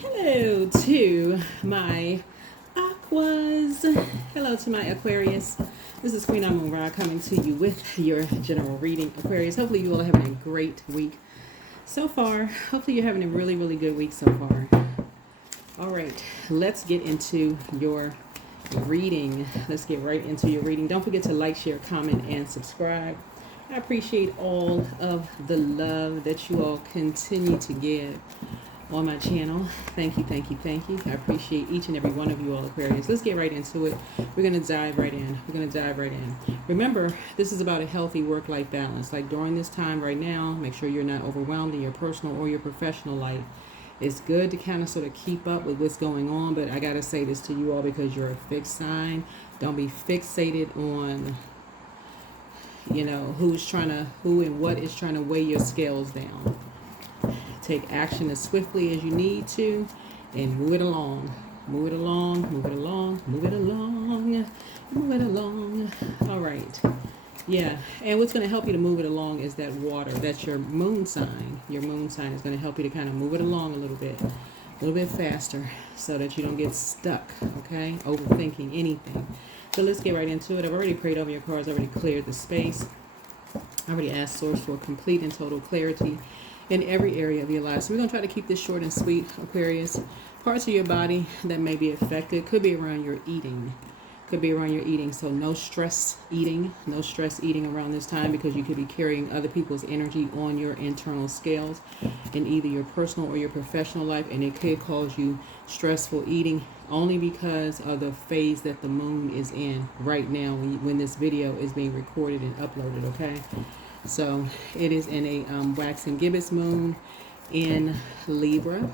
Hello to my Aquas. Hello to my Aquarius. This is QueenAmunRa coming to you with your general reading, Aquarius. Hopefully you all are having a great week so far. Hopefully you're having a really, really good week so far. All right, let's get into your reading. Let's get right into your reading. Don't forget to like, share, comment, and subscribe. I appreciate all of the love that you all continue to give on my channel. Thank you, thank you, thank you. I appreciate each and every one of you all, Aquarius. Let's get right into it. We're going to dive right in. We're going to dive right in. Remember, this is about a healthy work-life balance. Like during this time right now, make sure you're not overwhelmed in your personal or your professional life. It's good to kind of sort of keep up with what's going on, but I got to say this to you all because you're a fixed sign. Don't be fixated on, you know, who and what is trying to weigh your scales down. Take action as swiftly as you need to and move it along. Move it along, move it along, move it along, move it along. All right. Yeah. And what's going to help you to move it along is that water. That's your moon sign. Your moon sign is going to help you to kind of move it along a little bit faster so that you don't get stuck, okay? Overthinking anything. So let's get right into it. I've already prayed over your cards, already cleared the space. I already asked Source for complete and total clarity in every area of your life. So we're going to try to keep this short and sweet, Aquarius. Parts of your body that may be affected could be around your eating. Could be around your eating. So no stress eating. No stress eating around this time because you could be carrying other people's energy on your internal scales in either your personal or your professional life. And it could cause you stressful eating only because of the phase that the moon is in right now when this video is being recorded and uploaded, okay? So it is in a waxing gibbous moon in Libra.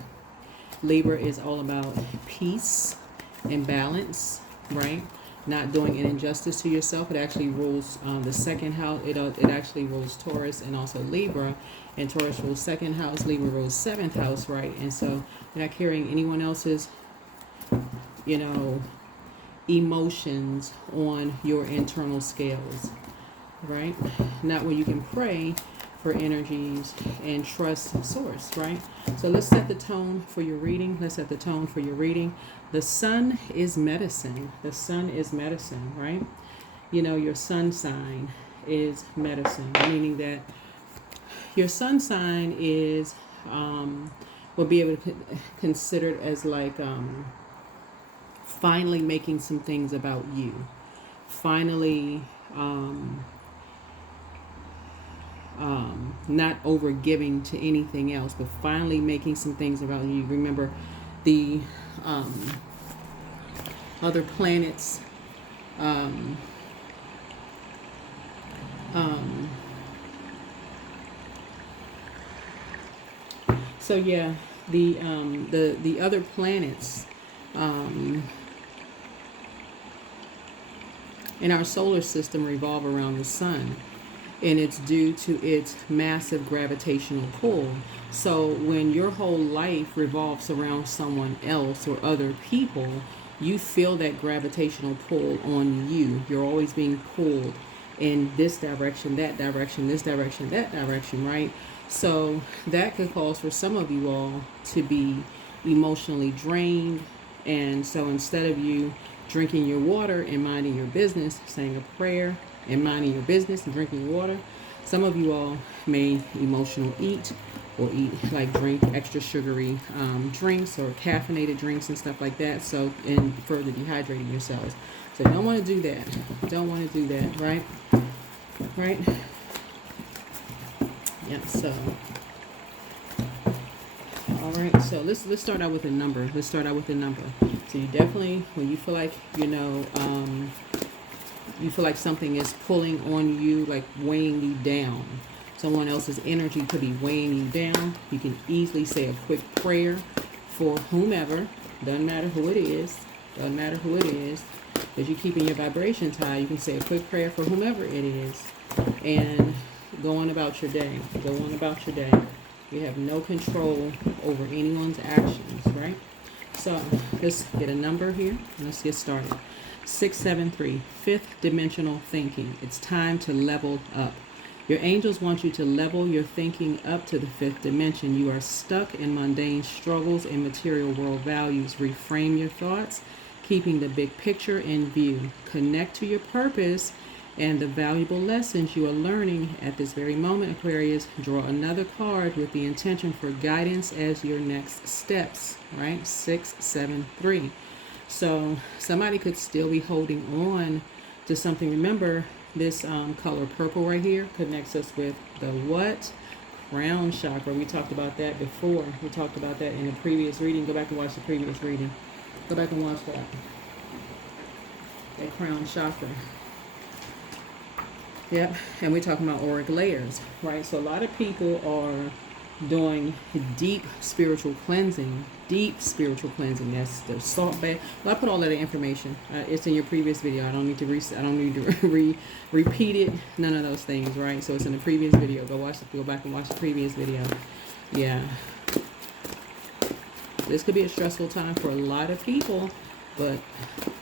Libra is all about peace and balance, right? Not doing an injustice to yourself. It actually rules the second house. It actually rules Taurus and also Libra. And Taurus rules second house. Libra rules seventh house, right? And so you're not carrying anyone else's, you know, emotions on your internal scales. Right? Not where you can pray for energies and trust Source, right? So let's set the tone for your reading. Let's set the tone for your reading. The sun is medicine. The sun is medicine, right? You know, your sun sign is medicine, meaning that your sun sign is, will be able to be considered as like finally making some things about you. Finally, not over giving to anything else, but finally making some things about you. Remember the other planets so yeah, the other planets in our solar system revolve around the sun. And it's due to its massive gravitational pull. So when your whole life revolves around someone else or other people, you feel that gravitational pull on you. You're always being pulled in this direction, that direction, this direction, that direction, right? So that could cause for some of you all to be emotionally drained. And so instead of you drinking your water and minding your business, saying a prayer, and minding your business and drinking water, some of you all may emotional eat or drink extra sugary drinks or caffeinated drinks and stuff like that, so and further dehydrating yourselves. So you don't want to do that. Don't want to do that, right? Right? Yeah. So all right. So let's start out with a number. Let's start out with a number. So you definitely, when you feel like, you know, you feel like something is pulling on you, like weighing you down. Someone else's energy could be weighing you down. You can easily say a quick prayer for whomever. Doesn't matter who it is. Doesn't matter who it is. As you're keeping your vibrations high, you can say a quick prayer for whomever it is. And go on about your day. Go on about your day. You have no control over anyone's actions, right? So let's get a number here. And let's get started. 673, fifth dimensional thinking. It's time to level up. Your angels want you to level your thinking up to the fifth dimension. You are stuck in mundane struggles and material world values. Reframe your thoughts, keeping the big picture in view. Connect to your purpose and the valuable lessons you are learning at this very moment, Aquarius. Draw another card with the intention for guidance as your next steps, right? 6, 7, 3. So somebody could still be holding on to something. Remember, this color purple right here connects us with the what? Crown chakra. We talked about that before. We talked about that in the previous reading. Go back and watch the previous reading. Go back and watch that. That crown chakra. Yep. And we're talking about auric layers, right? So a lot of people are doing deep spiritual cleansing. That's the salt bath. Well, I put all that information. It's in your previous video. I don't need to repeat it. None of those things, right? So it's in the previous video. Go back and watch the previous video. Yeah. This could be a stressful time for a lot of people, but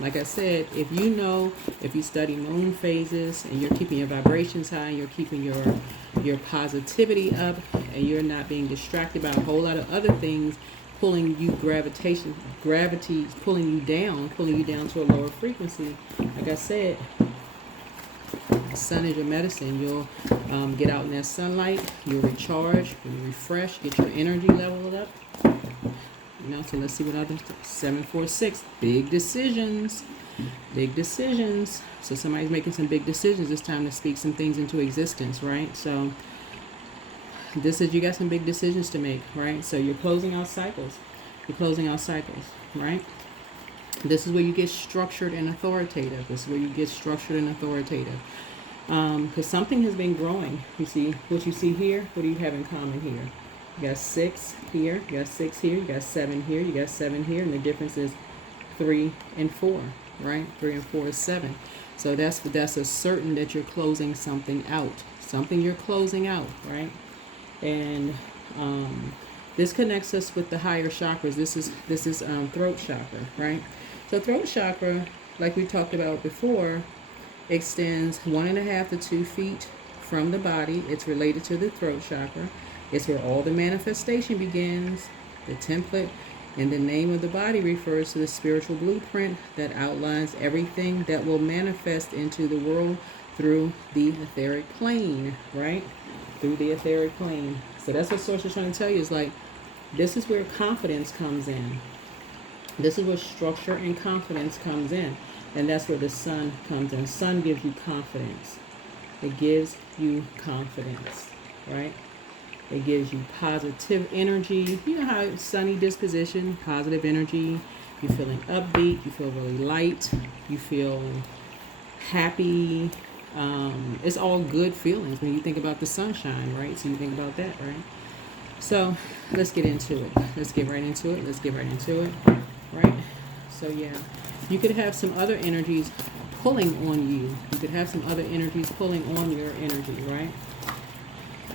like I said, if you study moon phases and you're keeping your vibrations high, you're keeping your positivity up, and you're not being distracted by a whole lot of other things pulling you, gravity pulling you down to a lower frequency. Like I said, the sun is your medicine. You'll get out in that sunlight, you'll recharge, you'll refresh, get your energy leveled up. So let's see what other 746. Big decisions. So somebody's making some big decisions. It's time to speak some things into existence, right? So you got some big decisions to make, right? So you're closing out cycles. Right? This is where you get structured and authoritative. Because something has been growing. You see what you see here? What do you have in common here? You got 6 here, you got 6 here, you got 7 here, you got 7 here, and the difference is 3 and 4, right? 3 and 4 is 7. So that's a certain that you're closing something out. You're closing out, right? And this connects us with the higher chakras. This is throat chakra, right? So throat chakra, like we talked about before, extends 1.5 to 2 feet from the body. It's related to the throat chakra. It's where all the manifestation begins. The template and the name of the body refers to the spiritual blueprint that outlines everything that will manifest into the world through the etheric plane, right? Through the etheric plane. So that's what Source is trying to tell you, is like, this is where confidence comes in. This is where structure and confidence comes in. And that's where the sun comes in. Sun gives you confidence. It gives you confidence, right? It gives you positive energy. You know how sunny disposition, positive energy. You're feeling upbeat. You feel really light. You feel happy. It's all good feelings when you think about the sunshine, right? So you think about that, right? So let's get into it. Let's get right into it. Right? So yeah, you could have some other energies pulling on you. You could have some other energies pulling on your energy, right?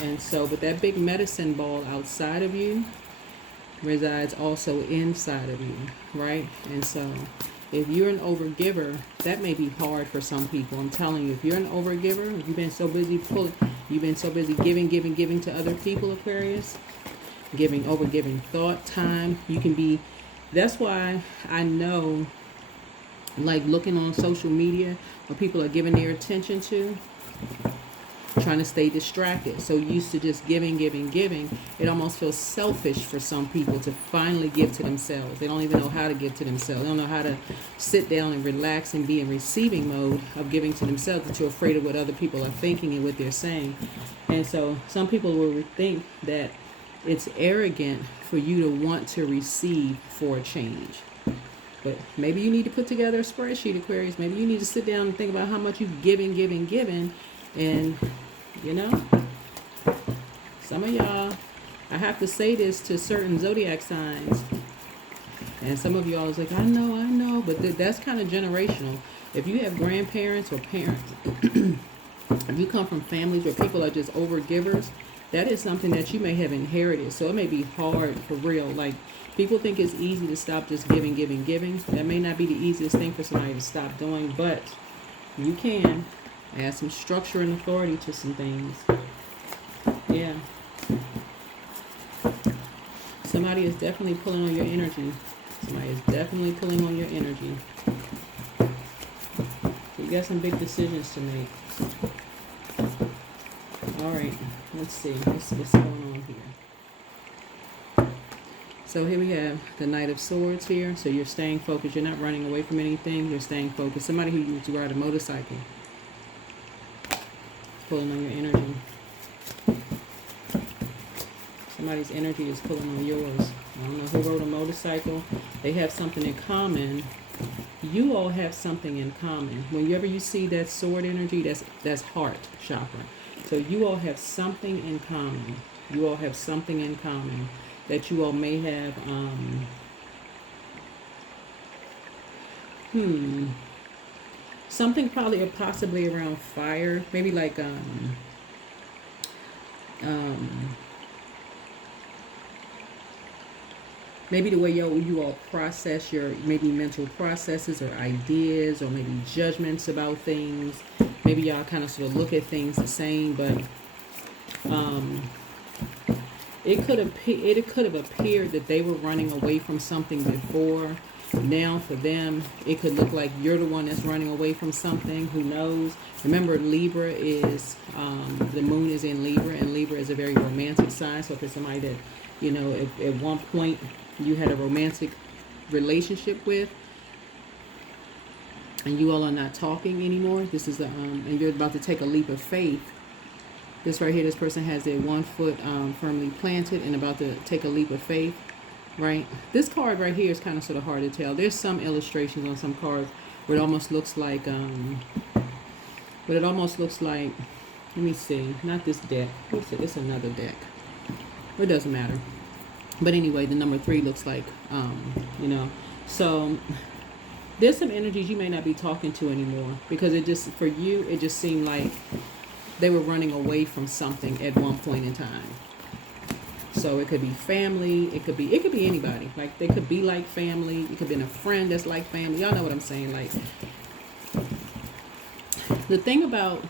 And so, but that big medicine ball outside of you resides also inside of you, right? And so, if you're an overgiver, that may be hard for some people. I'm telling you, if you're an overgiver, if you've been so busy giving to other people, Aquarius, overgiving thought, time, you can be. That's why I know, like looking on social media, when people are giving their attention to, trying to stay distracted, so used to just giving, it almost feels selfish for some people to finally give to themselves. They don't even know how to give to themselves. They don't know how to sit down and relax and be in receiving mode of giving to themselves, but you're afraid of what other people are thinking and what they're saying. And so some people will think that it's arrogant for you to want to receive for a change. But maybe you need to put together a spreadsheet, Aquarius. Maybe you need to sit down and think about how much you've given, and some of y'all, I have to say this to certain Zodiac signs, and some of y'all is like, I know, but that's kind of generational. If you have grandparents or parents, if you come from families where people are just overgivers, that is something that you may have inherited. So it may be hard for real. Like, people think it's easy to stop just giving. That may not be the easiest thing for somebody to stop doing, but you can. Add some structure and authority to some things. Yeah. Somebody is definitely pulling on your energy. Somebody is definitely pulling on your energy. You got some big decisions to make. All right, let's see. What's going on here? So here we have the Knight of Swords here. So you're staying focused. You're not running away from anything. You're staying focused. Somebody who used to ride a motorcycle. Pulling on your energy. Somebody's energy is pulling on yours. I don't know who rode a motorcycle. They have something in common. You all have something in common. Whenever you see that sword energy, that's heart chakra. So you all have something in common. You all have something in common that you all may have. Something probably or possibly around fire. Maybe like maybe the way you all process your maybe mental processes or ideas or maybe judgments about things. Maybe y'all kind of sort of look at things the same, but it could have appeared that they were running away from something before. Now for them, it could look like you're the one that's running away from something. Who knows? Remember, Libra is the moon is in Libra, and Libra is a very romantic sign. So if it's somebody that, you know, at one point you had a romantic relationship with, and you all are not talking anymore, this is and you're about to take a leap of faith. This right here, this person has their 1 foot firmly planted and about to take a leap of faith, right? This card right here is kind of sort of hard to tell. There's some illustrations on some cards where it almost looks like, let me see, not this deck. It's another deck. It doesn't matter. But anyway, the number 3 looks like, you know, so there's some energies you may not be talking to anymore because it just, for you, it just seemed like they were running away from something at one point in time. So it could be family, it could be anybody. Like they could be like family, it could be a friend that's like family. Y'all know what I'm saying? Like the thing about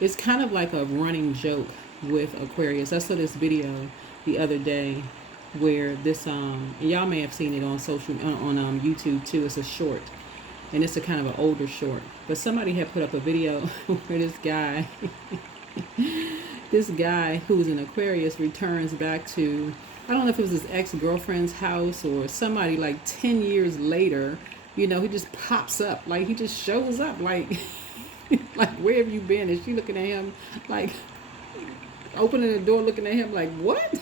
it's kind of like a running joke with Aquarius. I saw this video the other day where this and y'all may have seen it on on YouTube too. It's a short. And it's a kind of an older short. But somebody had put up a video where this guy who was an Aquarius returns back to, I don't know if it was his ex-girlfriend's house or somebody like 10 years later, you know, he just pops up. Like he just shows up like, like where have you been? And she looking at him like, opening the door looking at him like, what?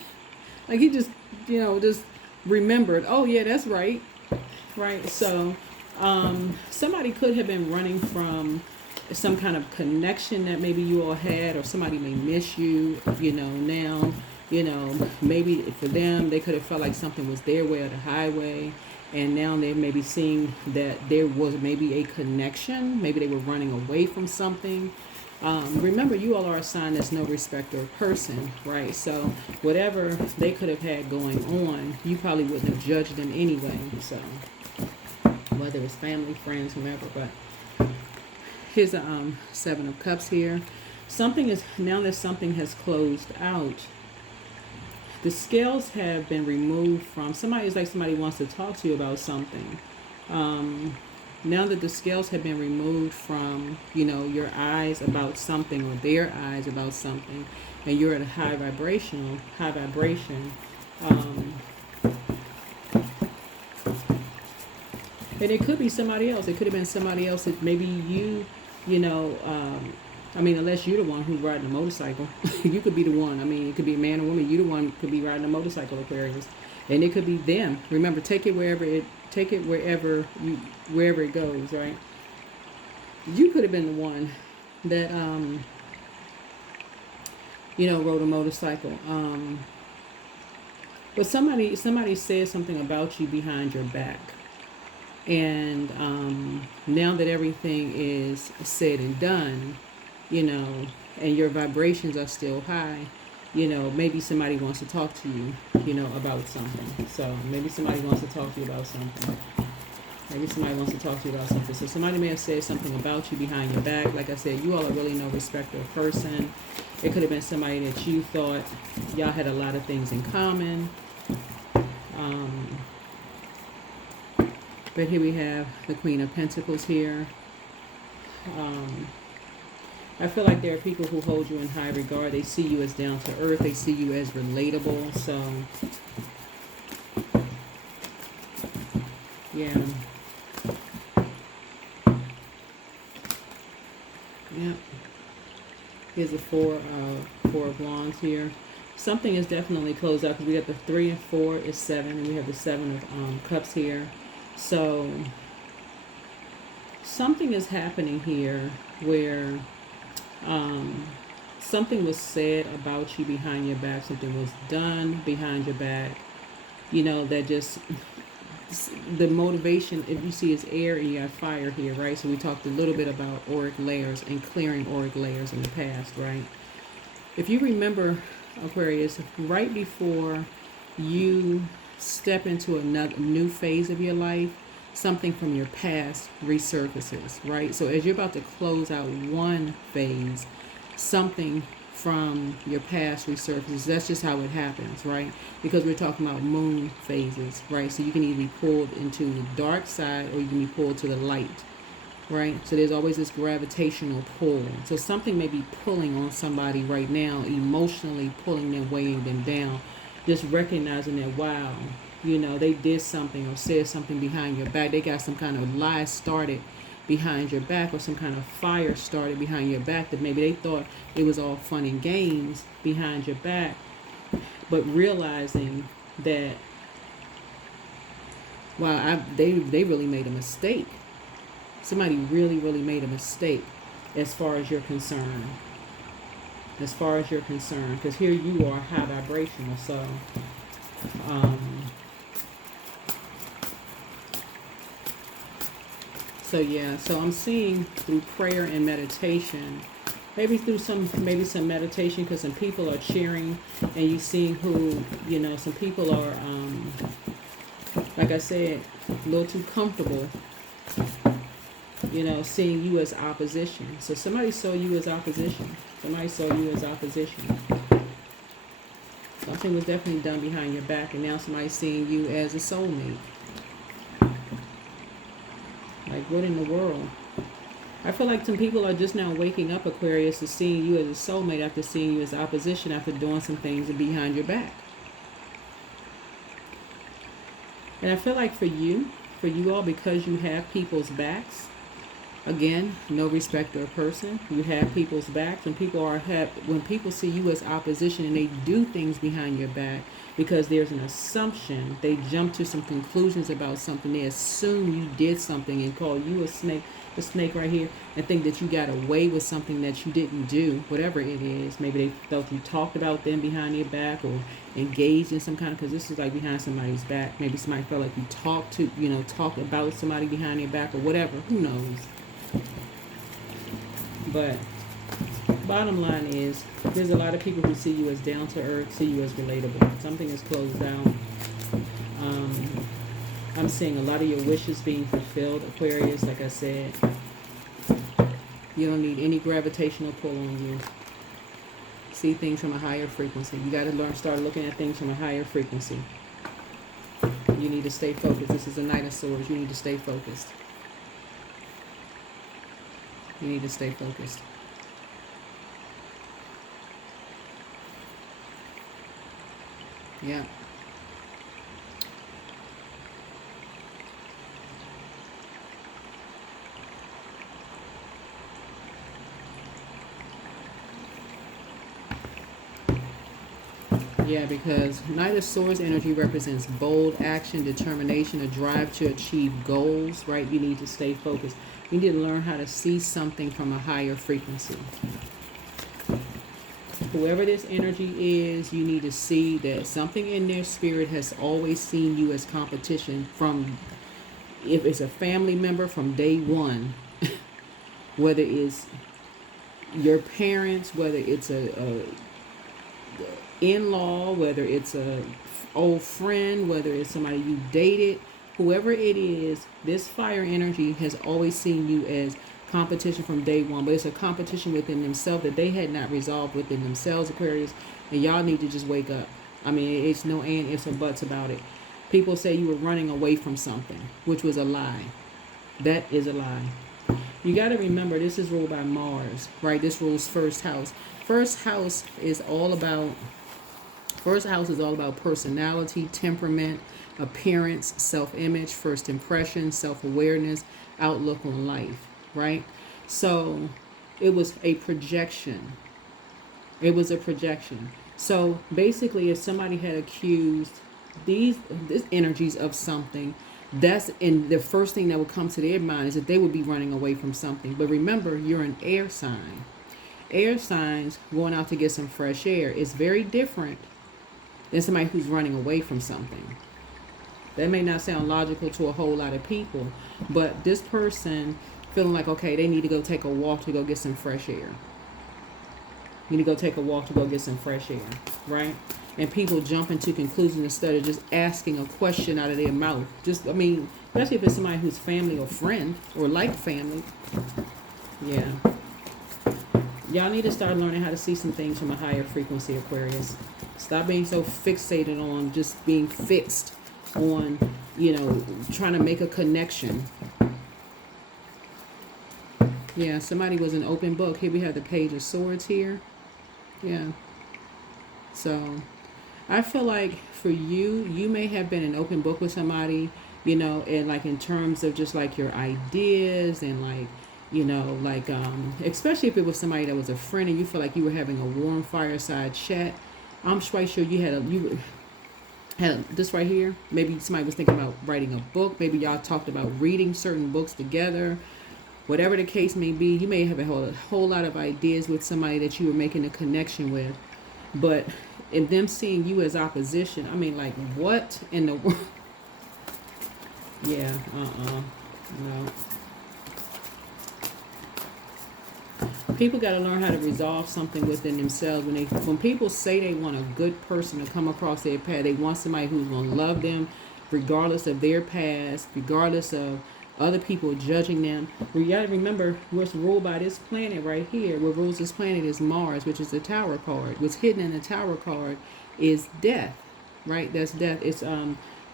Like he just, you know, just remembered, oh yeah, that's right. Right, so somebody could have been running from some kind of connection that maybe you all had, or somebody may miss you, you know, now, you know, maybe for them, they could have felt like something was their way or the highway, and now they may be seeing that there was maybe a connection, maybe they were running away from something. Remember, you all are a sign that's no respecter of person, right? So whatever they could have had going on, you probably wouldn't have judged them anyway, so whether it's family, friends, whomever. But here's a 7 of Cups here. Something is, now that something has closed out, the scales have been removed from somebody. It's like somebody wants to talk to you about something. Now that the scales have been removed from, you know, your eyes about something or their eyes about something, and you're at a high vibration, and it could be somebody else. It could have been somebody else that maybe you know, I mean, unless you're the one who's riding a motorcycle, you could be the one. I mean, it could be a man or woman. You the one could be riding a motorcycle, Aquarius, and it could be them. Remember, take it wherever it goes, right? You could have been the one that you know, rode a motorcycle. But somebody said something about you behind your back. And now that everything is said and done, you know, and your vibrations are still high, you know, maybe somebody wants to talk to you, you know, about something. So maybe somebody wants to talk to you about something. Maybe somebody wants to talk to you about something. So somebody may have said something about you behind your back. Like I said, you all are really no respecter of person. It could have been somebody that you thought y'all had a lot of things in common. But here we have the Queen of Pentacles here. I feel like there are people who hold you in high regard. They see you as down to earth. They see you as relatable. So, yeah. Yep. Here's the four of wands here. Something is definitely closed out because we got the 3 and 4 is 7, and we have the 7 of cups here. So something is happening here where something was said about you behind your back. Something was done behind your back. You know, that just the motivation, if you see, is air and you have fire here, right? So we talked a little bit about auric layers and clearing auric layers in the past, right? If you remember, Aquarius, right before you step into another new phase of your life, something from your past resurfaces, right? So as you're about to close out one phase, something from your past resurfaces. That's just how it happens, right? Because we're talking about moon phases, right? So you can either be pulled into the dark side or you can be pulled to the light, right? So there's always this gravitational pull. So something may be pulling on somebody right now, emotionally pulling them, weighing them down. Just recognizing that, wow, you know, they did something or said something behind your back. They got some kind of lie started behind your back, or some kind of fire started behind your back, that maybe they thought it was all fun and games behind your back, but realizing that, wow, they really made a mistake. Somebody really made a mistake as far as you're concerned. As far as you're concerned, because here you are high vibrational. So yeah, so I'm seeing through prayer and meditation, maybe some meditation, because some people are cheering, and you seeing who, you know, some people are, like I said, a little too comfortable, you know, seeing you as opposition. So somebody saw you as opposition. Somebody saw you as opposition. Something was definitely done behind your back, and now somebody's seeing you as a soulmate. Like, what in the world? I feel like some people are just now waking up, Aquarius, to seeing you as a soulmate after seeing you as opposition, after doing some things behind your back. And I feel like for you all, because you have people's backs, again, no respecter of person, you have people's backs. When people see you as opposition and they do things behind your back, because there's an assumption, they jump to some conclusions about something. They assume you did something and call you a snake, the snake right here, and think that you got away with something that you didn't do, whatever it is. Maybe they felt you talked about them behind their back, or engaged in some kind of, because this is like behind somebody's back. Maybe somebody felt like you talked about somebody behind their back, or whatever. Who knows? But bottom line is, there's a lot of people who see you as down to earth, see you as relatable. Something is closed down. I'm seeing a lot of your wishes being fulfilled, Aquarius. Like I said, you don't need any gravitational pull on you. See things from a higher frequency. You got to start looking at things from a higher frequency. You need to stay focused. This is a Knight of Swords. You need to stay focused. You need to stay focused. Yeah. Yeah, because Knight of Swords energy represents bold action, determination, a drive to achieve goals, right? You need to stay focused. You need to learn how to see something from a higher frequency. Whoever this energy is, you need to see that something in their spirit has always seen you as competition, from, if it's a family member, from day one. Whether it's your parents, whether it's a in-law, whether it's a old friend, whether it's somebody you dated, whoever it is, this fire energy has always seen you as competition from day one, but it's a competition within themselves that they had not resolved within themselves, Aquarius, and y'all need to just wake up. I mean, it's no and ifs or buts about it. People say you were running away from something, which was a lie. That is a lie. You got to remember, this is ruled by Mars, right? This rules first house. First house is all about personality, temperament, appearance, self-image, first impression, self-awareness, outlook on life, right? So it was a projection. It was a projection. So basically, if somebody had accused these energies of something, that's in the first thing that would come to their mind is that they would be running away from something. But remember, you're an air sign. Air signs going out to get some fresh air is very different than somebody who's running away from something. That may not sound logical to a whole lot of people, but this person feeling like, okay, they need to go take a walk to go get some fresh air. You need to go take a walk to go get some fresh air, right? And people jump into conclusions instead of just asking a question out of their mouth. Just, I mean, especially if it's somebody who's family or friend or like family. Yeah. Y'all need to start learning how to see some things from a higher frequency, Aquarius. Stop being so fixated on just being fixed on, trying to make a connection. Yeah, somebody was an open book. Here we have the Page of Swords here. Yeah. So I feel like for you, you may have been an open book with somebody, and like in terms of just like your ideas and like, especially if it was somebody that was a friend and you feel like you were having a warm fireside chat. I'm quite sure you had this right here. Maybe somebody was thinking about writing a book. Maybe y'all talked about reading certain books together. Whatever the case may be, you may have a whole lot of ideas with somebody that you were making a connection with. But in them seeing you as opposition, I mean, like, what in the world? Yeah, no. People got to learn how to resolve something within themselves. When people say they want a good person to come across their path, they want somebody who's going to love them regardless of their past, regardless of other people judging them. We got to remember what's ruled by this planet right here. What rules this planet is Mars, which is the Tower card. What's hidden in the Tower card is death, right? That's death. It's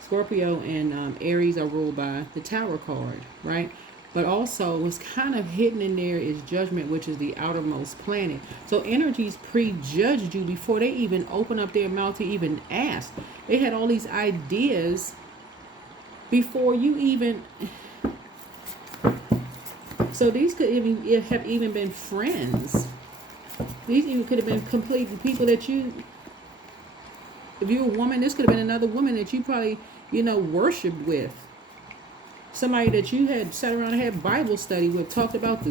Scorpio and Aries are ruled by the Tower card, right? But also what's kind of hidden in there is Judgment, which is the outermost planet. So energies prejudged you before they even open up their mouth to even ask. They had all these ideas before you even... So these could have even been friends. These even could have been complete people that you... If you're a woman, this could have been another woman that you probably, worshipped with. Somebody that you had sat around and had Bible study with, talked about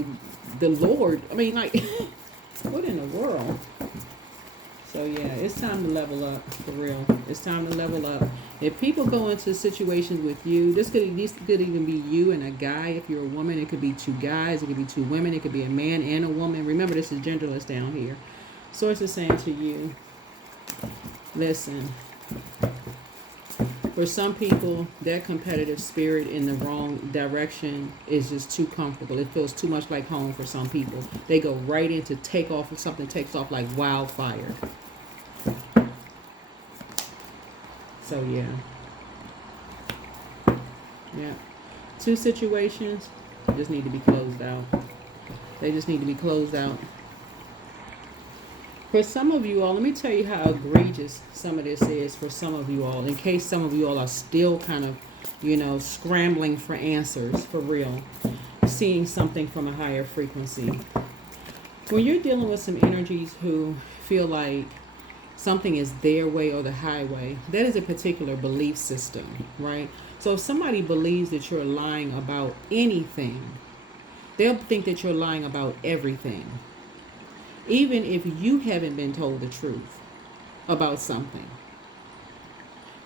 the Lord. I mean, like, what in the world? So, yeah, it's time to level up, for real. It's time to level up. If people go into situations with you, this could even be you and a guy. If you're a woman, it could be two guys. It could be two women. It could be a man and a woman. Remember, this is genderless down here. Source is saying to you, listen, for some people, that competitive spirit in the wrong direction is just too comfortable. It feels too much like home for some people. They go right into take off, and something takes off like wildfire. So, yeah. Yeah. Two situations just need to be closed out. They just need to be closed out. For some of you all, let me tell you how egregious some of this is for some of you all, in case some of you all are still kind of, scrambling for answers, for real, seeing something from a higher frequency. When you're dealing with some energies who feel like something is their way or the highway, that is a particular belief system, right? So if somebody believes that you're lying about anything, they'll think that you're lying about everything. Even if you haven't been told the truth about something.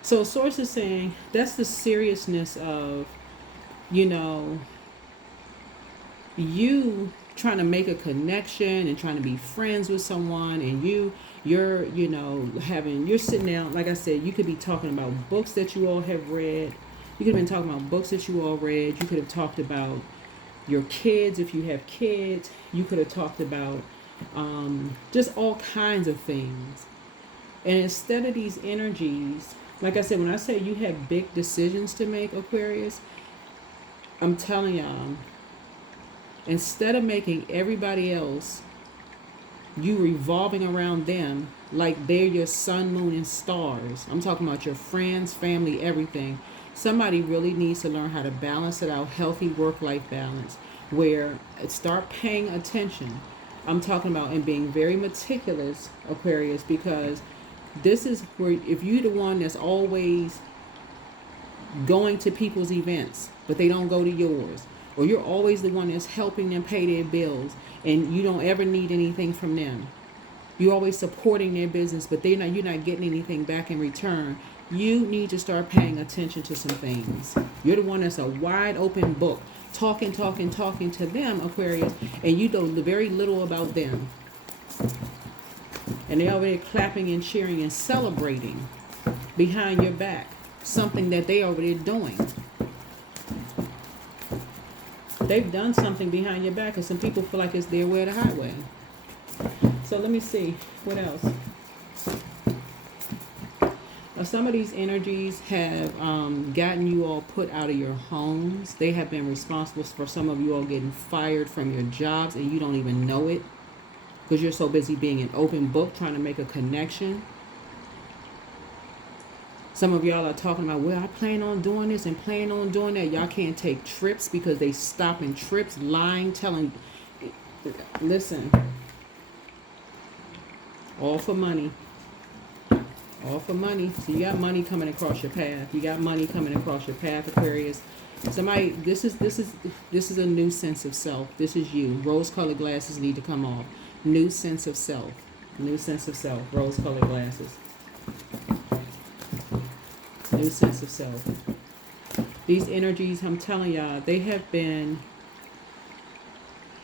So Source is saying that's the seriousness of, you trying to make a connection and trying to be friends with someone, and you're sitting down, like I said, you could be talking about books that you all have read. You could have been talking about books that you all read. You could have talked about your kids if you have kids. You could have talked about just all kinds of things. And instead of these energies, like I said, when I say you have big decisions to make, Aquarius, I'm telling y'all, instead of making everybody else, you revolving around them like they're your sun, moon, and stars. I'm talking about your friends, family, everything. Somebody really needs to learn how to balance it out, healthy work-life balance, where start paying attention. I'm talking about and being very meticulous, Aquarius, because this is where if you're the one that's always going to people's events, but they don't go to yours, or you're always the one that's helping them pay their bills and you don't ever need anything from them. You're always supporting their business, but you're not getting anything back in return. You need to start paying attention to some things. You're the one that's a wide open book, talking to them, Aquarius, and you know very little about them. And they're already clapping and cheering and celebrating behind your back something that they already doing. They've done something behind your back, and some people feel like it's their way or the highway. So let me see what else. Some of these energies have gotten you all put out of your homes. They have been responsible for some of you all getting fired from your jobs, and you don't even know it because you're so busy being an open book trying to make a connection. Some of y'all are talking about, well, I plan on doing this and plan on doing that. Y'all can't take trips because they stopping trips, lying, telling. Listen, all for money. All for money. So you got money coming across your path. You got money coming across your path, Aquarius. Somebody, this is a new sense of self. This is you. Rose-colored glasses need to come off. New sense of self. New sense of self. Rose-colored glasses. New sense of self. These energies, I'm telling y'all, they have been,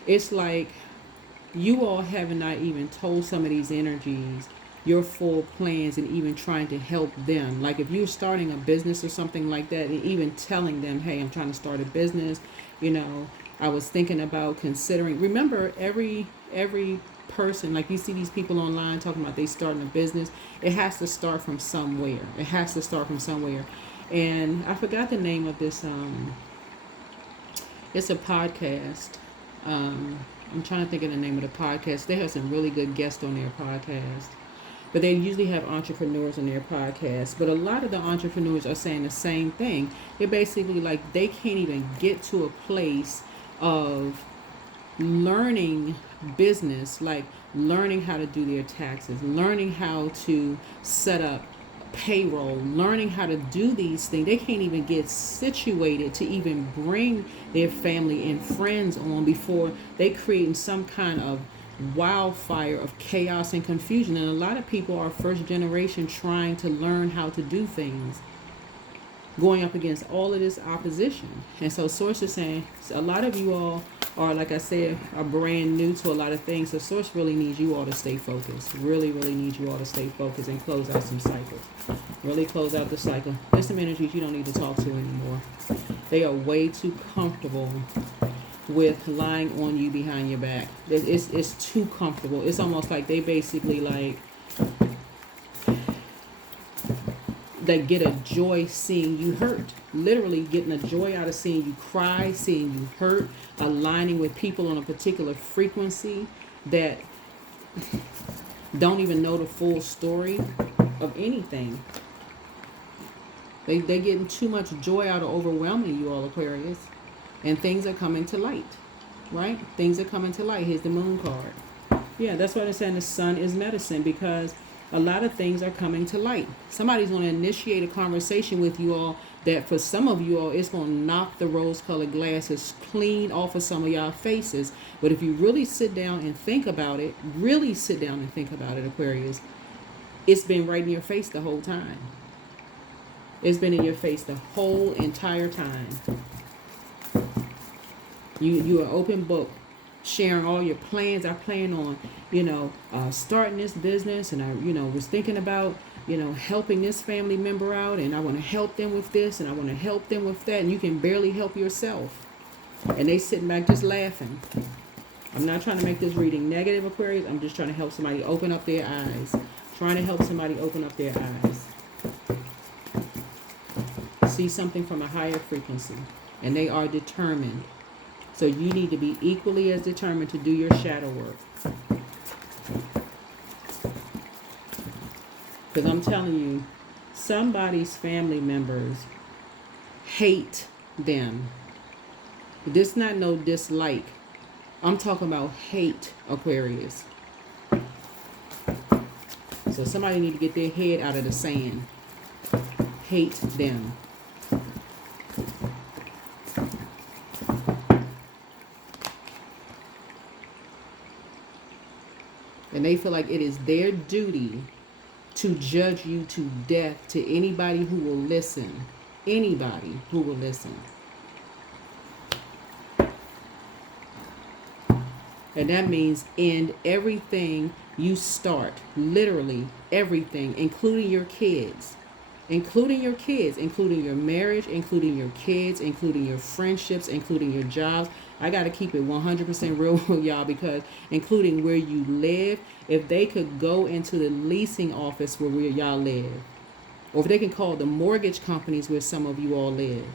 it's like you all have not even told some of these energies your full plans and even trying to help them. Like if you're starting a business or something like that, and even telling them, hey, I'm trying to start a business, you know, I was thinking about considering. Remember, every person, like you see these people online talking about they starting a business, it has to start from somewhere. It has to start from somewhere. And I forgot the name of this. It's a podcast. I'm trying to think of the name of the podcast. They have some really good guests on their podcast. But they usually have entrepreneurs on their podcast. But a lot of the entrepreneurs are saying the same thing. They're basically like they can't even get to a place of learning business, like learning how to do their taxes, learning how to set up payroll, learning how to do these things. They can't even get situated to even bring their family and friends on before they creating some kind of wildfire of chaos and confusion. And a lot of people are first generation trying to learn how to do things, going up against all of this opposition. And so Source is saying a lot of you all are, like I said, are brand new to a lot of things. So Source really needs you all to stay focused. Really needs you all to stay focused and close out some cycles. Really close out the cycle. There's some energies you don't need to talk to anymore. They are way too comfortable with lying on you behind your back. It's too comfortable. It's almost like they basically like they get a joy seeing you hurt. Literally getting a joy out of seeing you cry, seeing you hurt, aligning with people on a particular frequency that don't even know the full story of anything. They're getting too much joy out of overwhelming you all, Aquarius. And things are coming to light, right? Things are coming to light. Here's the moon card. Yeah, that's why they're saying the sun is medicine, because a lot of things are coming to light. Somebody's going to initiate a conversation with you all that for some of you all, it's going to knock the rose-colored glasses clean off of some of y'all faces. But if you really sit down and think about it, Aquarius, it's been right in your face the whole time. It's been in your face the whole entire time. You're an open book, sharing all your plans. I plan on, starting this business, and I, was thinking about helping this family member out, and I want to help them with this, and I want to help them with that, and you can barely help yourself. And they sitting back just laughing. I'm not trying to make this reading negative, Aquarius. I'm just trying to help somebody open up their eyes. Trying to help somebody open up their eyes. See something from a higher frequency. And they are determined. So you need to be equally as determined to do your shadow work. Because I'm telling you, somebody's family members hate them. This not no dislike. I'm talking about hate, Aquarius. So somebody need to get their head out of the sand. Hate them. And they feel like it is their duty to judge you to death to anybody who will listen. Anybody who will listen. And that means end everything you start. Literally everything, including your kids. Including your kids, including your marriage, including your kids, including your friendships, including your jobs. I got to keep it 100% real with y'all, because including where you live, if they could go into the leasing office where y'all live, or if they can call the mortgage companies where some of you all live.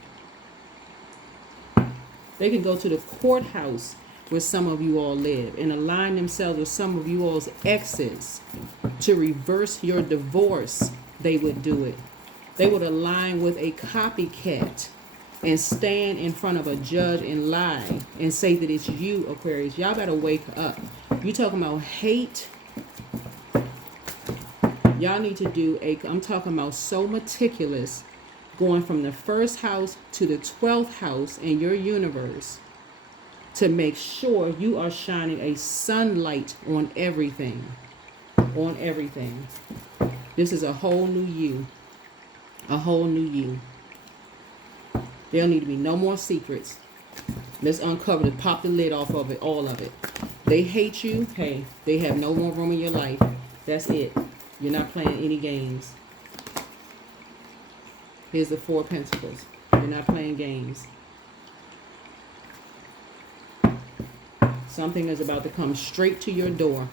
They can go to the courthouse where some of you all live and align themselves with some of you all's exes to reverse your divorce. They would do it. They would align with a copycat and stand in front of a judge and lie and say that it's you, Aquarius. Y'all better wake up. You talking about hate? Y'all need to do I'm talking about so meticulous, going from the first house to the 12th house in your universe, to make sure you are shining a sunlight on everything. On everything. This is a whole new you. A whole new you. There'll need to be no more secrets. Let's uncover it. Pop the lid off of it. All of it. They hate you. Hey, they have no more room in your life. That's it. You're not playing any games. Here's the 4 of Pentacles. You're not playing games. Something is about to come straight to your door.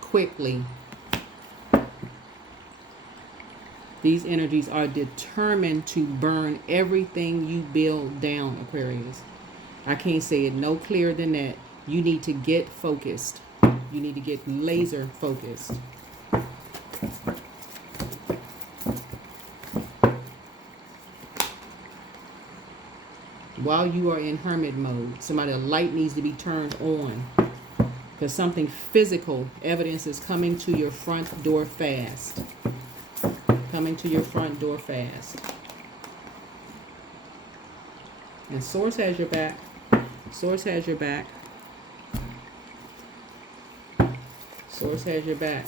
Quickly. These energies are determined to burn everything you build down, Aquarius. I can't say it no clearer than that. You need to get focused. You need to get laser focused. While you are in hermit mode, a light needs to be turned on. Because something physical, evidence is coming to your front door fast. Coming to your front door fast. And Source has your back. Source has your back. Source has your back.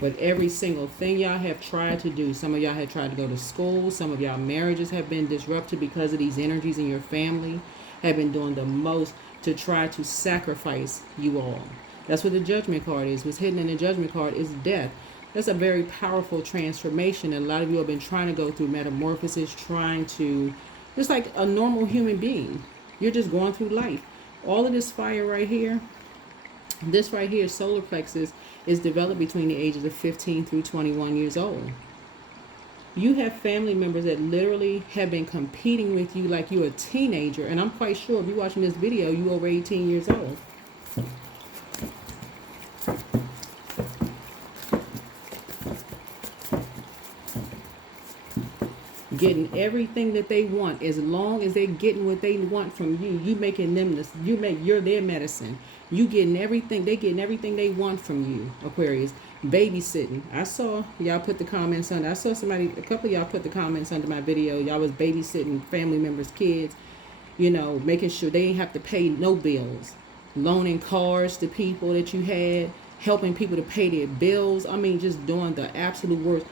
But every single thing y'all have tried to do, some of y'all have tried to go to school, some of y'all marriages have been disrupted because of these energies in your family, have been doing the most to try to sacrifice you all. That's what the Judgment card is. What's hidden in the Judgment card is death. That's a very powerful transformation. And a lot of you have been trying to go through metamorphosis, trying to, just like a normal human being. You're just going through life. All of this fire right here, this right here, solar plexus, is developed between the ages of 15 through 21 years old. You have family members that literally have been competing with you like you're a teenager. And I'm quite sure if you're watching this video, you're over 18 years old. Getting everything that they want. As long as they're getting what they want from you, you making them this, you're their medicine. You getting everything, they getting everything they want from you, Aquarius. Babysitting. I saw y'all put the comments on. I saw somebody, a couple of y'all put the comments under my video. Y'all was babysitting family members' kids, making sure they didn't have to pay no bills, loaning cars to people that you had, helping people to pay their bills. I mean, just doing the absolute worst,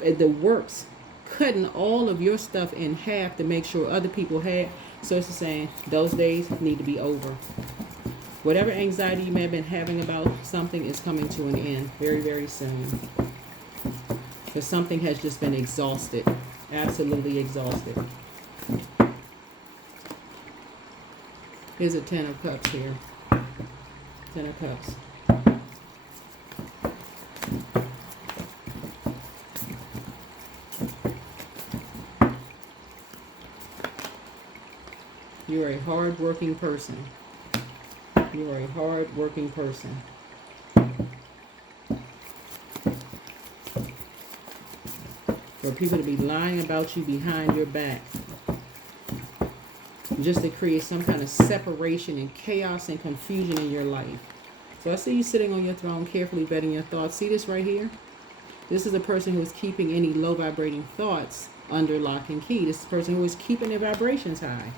the works, cutting all of your stuff in half to make sure other people had Source is saying those days need to be over. Whatever anxiety you may have been having about something is coming to an end very, very soon. Because something has just been exhausted. Absolutely exhausted. Here's a 10 of Cups here. 10 of Cups. You're a hard-working person. You are a hard-working person. For people to be lying about you behind your back, just to create some kind of separation and chaos and confusion in your life. So I see you sitting on your throne, carefully vetting your thoughts. See this right here? This is a person who is keeping any low vibrating thoughts under lock and key. This is a person who is keeping their vibrations high.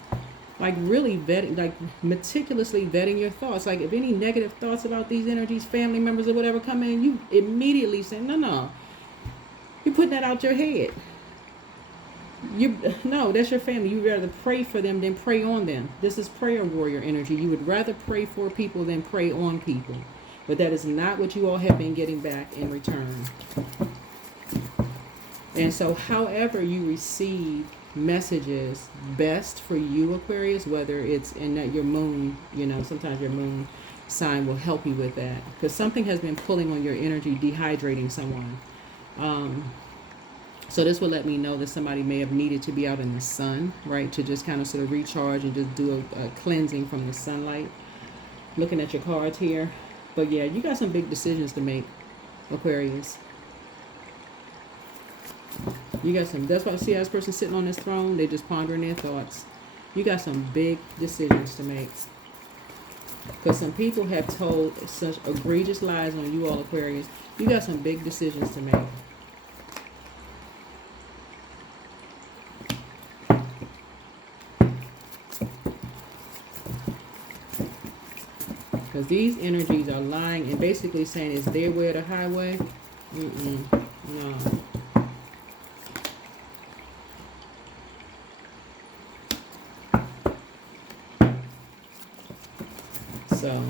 Like really vetting, like meticulously vetting your thoughts. Like if any negative thoughts about these energies, family members or whatever come in, you immediately say, no. You're putting that out your head. No, that's your family. You'd rather pray for them than pray on them. This is prayer warrior energy. You would rather pray for people than pray on people. But that is not what you all have been getting back in return. And so however you receive messages best for you, Aquarius, whether it's in that your moon, sometimes your moon sign will help you with that. Because something has been pulling on your energy, dehydrating someone. So this will let me know that somebody may have needed to be out in the sun, right? To just kind of sort of recharge and just do a cleansing from the sunlight. Looking at your cards here. But yeah, you got some big decisions to make, Aquarius. You got some, that's why I see this person sitting on this throne. They just pondering their thoughts. You got some big decisions to make. Because some people have told such egregious lies on you all, Aquarius. You got some big decisions to make. Because these energies are lying and basically saying, is their way or the highway? No. So,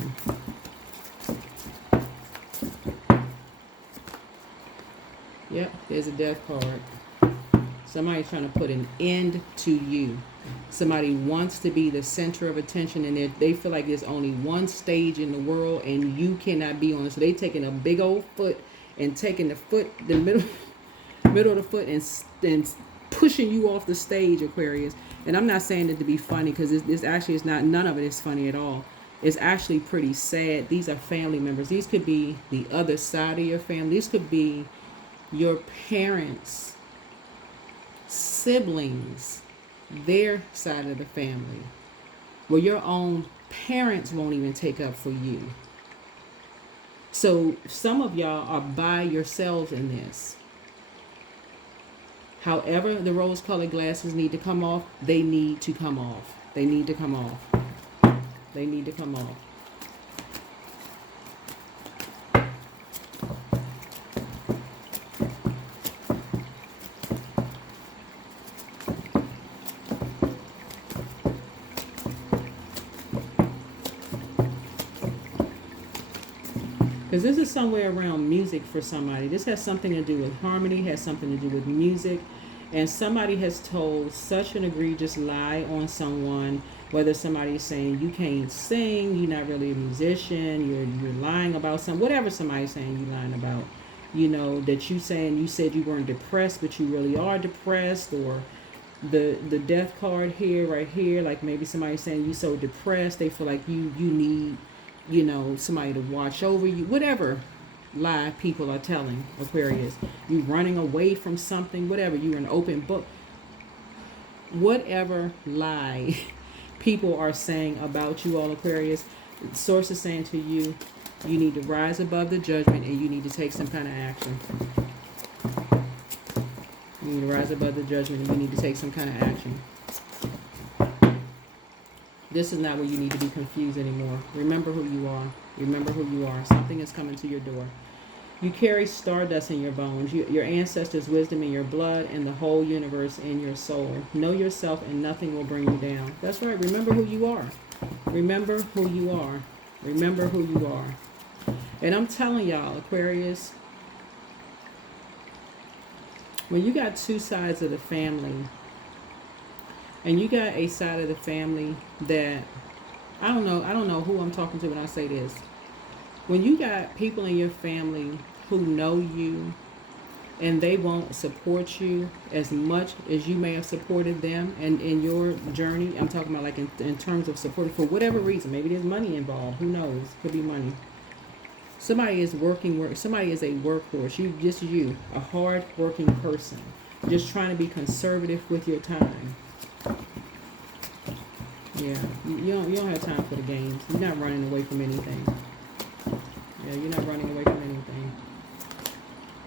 yep, there's a death card. Somebody's trying to put an end to you. Somebody wants to be the center of attention, and they feel like there's only one stage in the world and you cannot be on it. So they taking a big old foot and taking the middle of the foot and pushing you off the stage, Aquarius. And I'm not saying it to be funny, because this actually is not, none of it is funny at all. It's actually pretty sad. These are family members. These could be the other side of your family. These could be your parents, siblings, their side of the family, where your own parents won't even take up for you. So some of y'all are by yourselves in this. However, the rose-colored glasses need to come off. They need to come off. They need to come off. They need to come off. Because this is somewhere around music for somebody. This has something to do with harmony, has something to do with music. And somebody has told such an egregious lie on someone, whether somebody's saying you can't sing, you're not really a musician, you're lying about something, whatever somebody's saying you're lying about. That you said you weren't depressed, but you really are depressed. Or the death card here, right here, like maybe somebody's saying you so depressed, they feel like you need somebody to watch over you, whatever lie people are telling, Aquarius. You running away from something, whatever, you're an open book. Whatever lie people are saying about you all, Aquarius, source is saying to you, you need to rise above the judgment and you need to take some kind of action. You need to rise above the judgment and you need to take some kind of action. This is not where you need to be confused anymore. Remember who you are. Remember who you are. Something is coming to your door. You carry stardust in your bones, your ancestors' wisdom in your blood, and the whole universe in your soul. Know yourself and nothing will bring you down. That's right. Remember who you are. Remember who you are. Remember who you are. And I'm telling y'all, Aquarius, when you got two sides of the family, and you got a side of the family that, I don't know who I'm talking to when I say this. When you got people in your family who know you and they won't support you as much as you may have supported them and in your journey, I'm talking about like in terms of support for whatever reason. Maybe there's money involved. Who knows? Could be money. Somebody is somebody is a workhorse. A hard working person. Just trying to be conservative with your time. Yeah, you don't have time for the games. You're not running away from anything. Yeah, you're not running away from anything.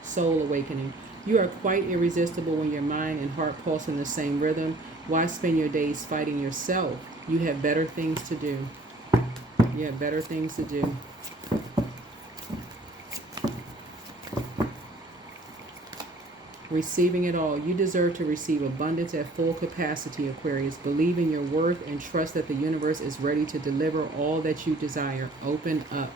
Soul awakening. You are quite irresistible when your mind and heart pulse in the same rhythm. Why spend your days fighting yourself? You have better things to do. You have better things to do. Receiving it all. You deserve to receive abundance at full capacity, Aquarius. Believe in your worth and trust that the universe is ready to deliver all that you desire. Open up.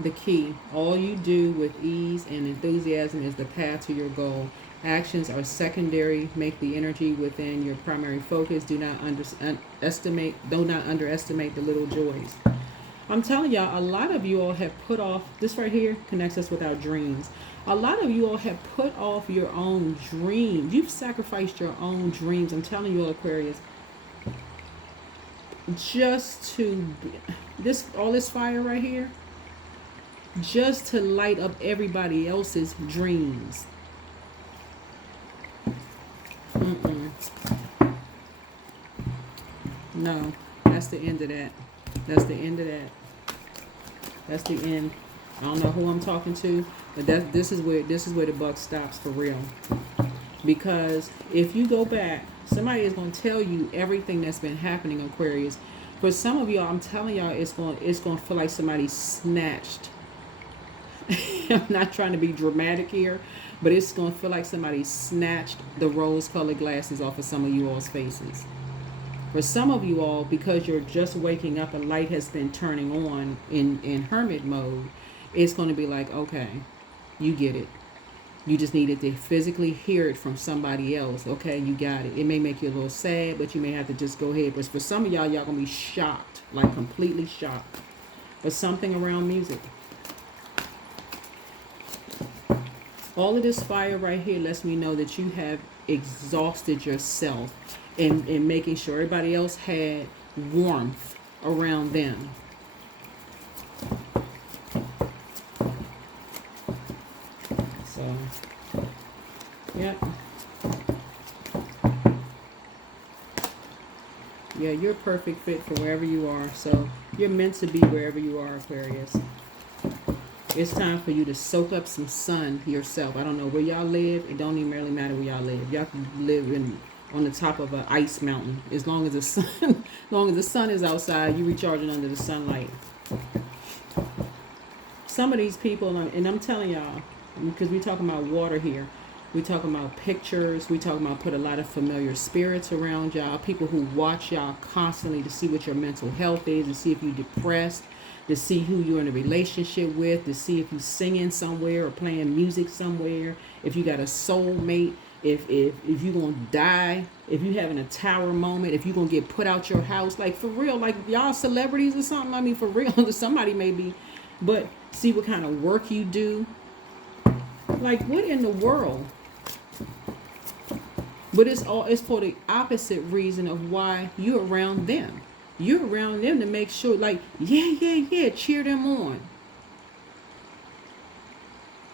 The key. All you do with ease and enthusiasm is the path to your goal. Actions are secondary. Make the energy within your primary focus. Do not underestimate the little joys. I'm telling y'all, a lot of you all have put off, this right here connects us with our dreams. A lot of you all have put off your own dreams. You've sacrificed your own dreams. I'm telling you all, Aquarius, just to, all this fire right here, just to light up everybody else's dreams. No, that's the end of that. That's the end of that. That's the end. I don't know who I'm talking to, but this is where the buck stops for real. Because if you go back, somebody is going to tell you everything that's been happening, Aquarius. For some of y'all, I'm telling y'all, it's going to feel like somebody snatched. I'm not trying to be dramatic here, but it's going to feel like somebody snatched the rose-colored glasses off of some of you all's faces. For some of you all, because you're just waking up and light has been turning on in hermit mode, it's going to be like, okay, you get it. You just needed to physically hear it from somebody else. Okay, you got it. It may make you a little sad, but you may have to just go ahead. But for some of y'all going to be shocked, like completely shocked. But something around music. All of this fire right here lets me know that you have exhausted yourself in making sure everybody else had warmth around them. So, yeah. Yeah, you're a perfect fit for wherever you are. So, you're meant to be wherever you are, Aquarius. It's time for you to soak up some sun yourself. I don't know where y'all live. It don't even really matter where y'all live. Y'all can live on the top of an ice mountain. As long as the sun is outside, you recharging under the sunlight. Some of these people, and I'm telling y'all, because we talking about water here. We talking about pictures. We talking about put a lot of familiar spirits around y'all. People who watch y'all constantly to see what your mental health is, to see if you're depressed, to see who you're in a relationship with, to see if you're singing somewhere or playing music somewhere, if you got a soulmate, if you're going to die, if you're having a tower moment, if you're going to get put out your house. Like, for real, like y'all celebrities or something. I mean, for real, somebody may be. But see what kind of work you do. Like, what in the world? But it's for the opposite reason of why you're around them. You're around them to make sure, like, yeah, cheer them on.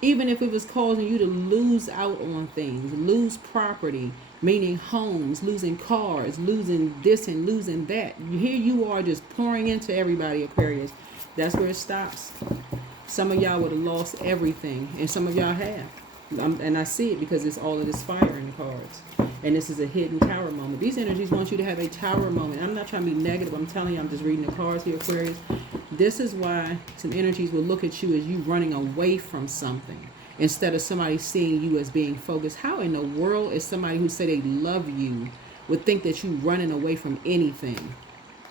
Even if it was causing you to lose out on things, lose property, meaning homes, losing cars, losing this and losing that. Here you are just pouring into everybody, Aquarius. That's where it stops. Some of y'all would have lost everything, and some of y'all have. And I see it because it's all of this fire in the cards. And this is a hidden tower moment. These energies want you to have a tower moment. I'm not trying to be negative. I'm telling you, I'm just reading the cards here, Aquarius. This is why some energies will look at you as you running away from something instead of somebody seeing you as being focused. How in the world is somebody who say they love you would think that you running away from anything?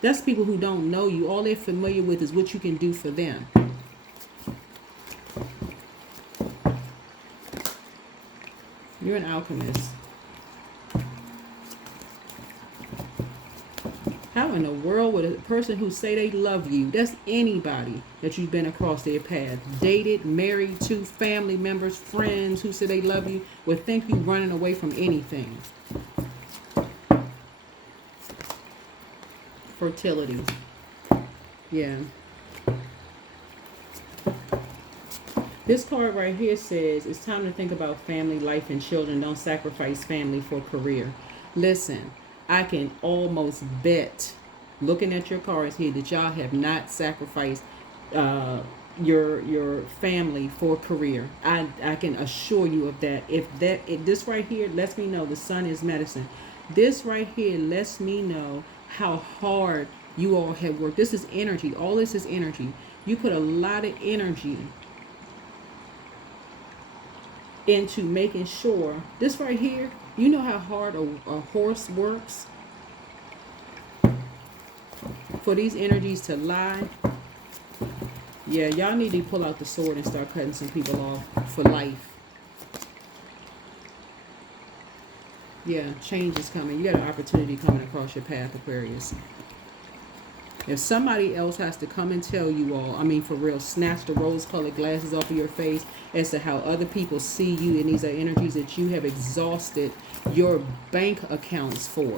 That's people who don't know you. All they're familiar with is what you can do for them. You're an alchemist. How in the world would a person who say they love you, that's anybody that you've been across their path, dated, married to, family members, friends who say they love you, would think you running away from anything? Fertility. Yeah. This card right here says it's time to think about family, life, and children. Don't sacrifice family for career. Listen, I can almost bet, looking at your cards here, that y'all have not sacrificed your family for career. I can assure you of that. If this right here lets me know the sun is medicine. This right here lets me know how hard you all have worked. This is energy. All this is energy. You put a lot of energy into making sure this right here, you know how hard a horse works for these energies to lie. Yeah, y'all need to pull out the sword and start cutting some people off for life. Yeah, change is coming. You got an opportunity coming across your path, Aquarius. If somebody else has to come and tell you all, I mean for real, snatch the rose-colored glasses off of your face as to how other people see you, and these are energies that you have exhausted your bank accounts for.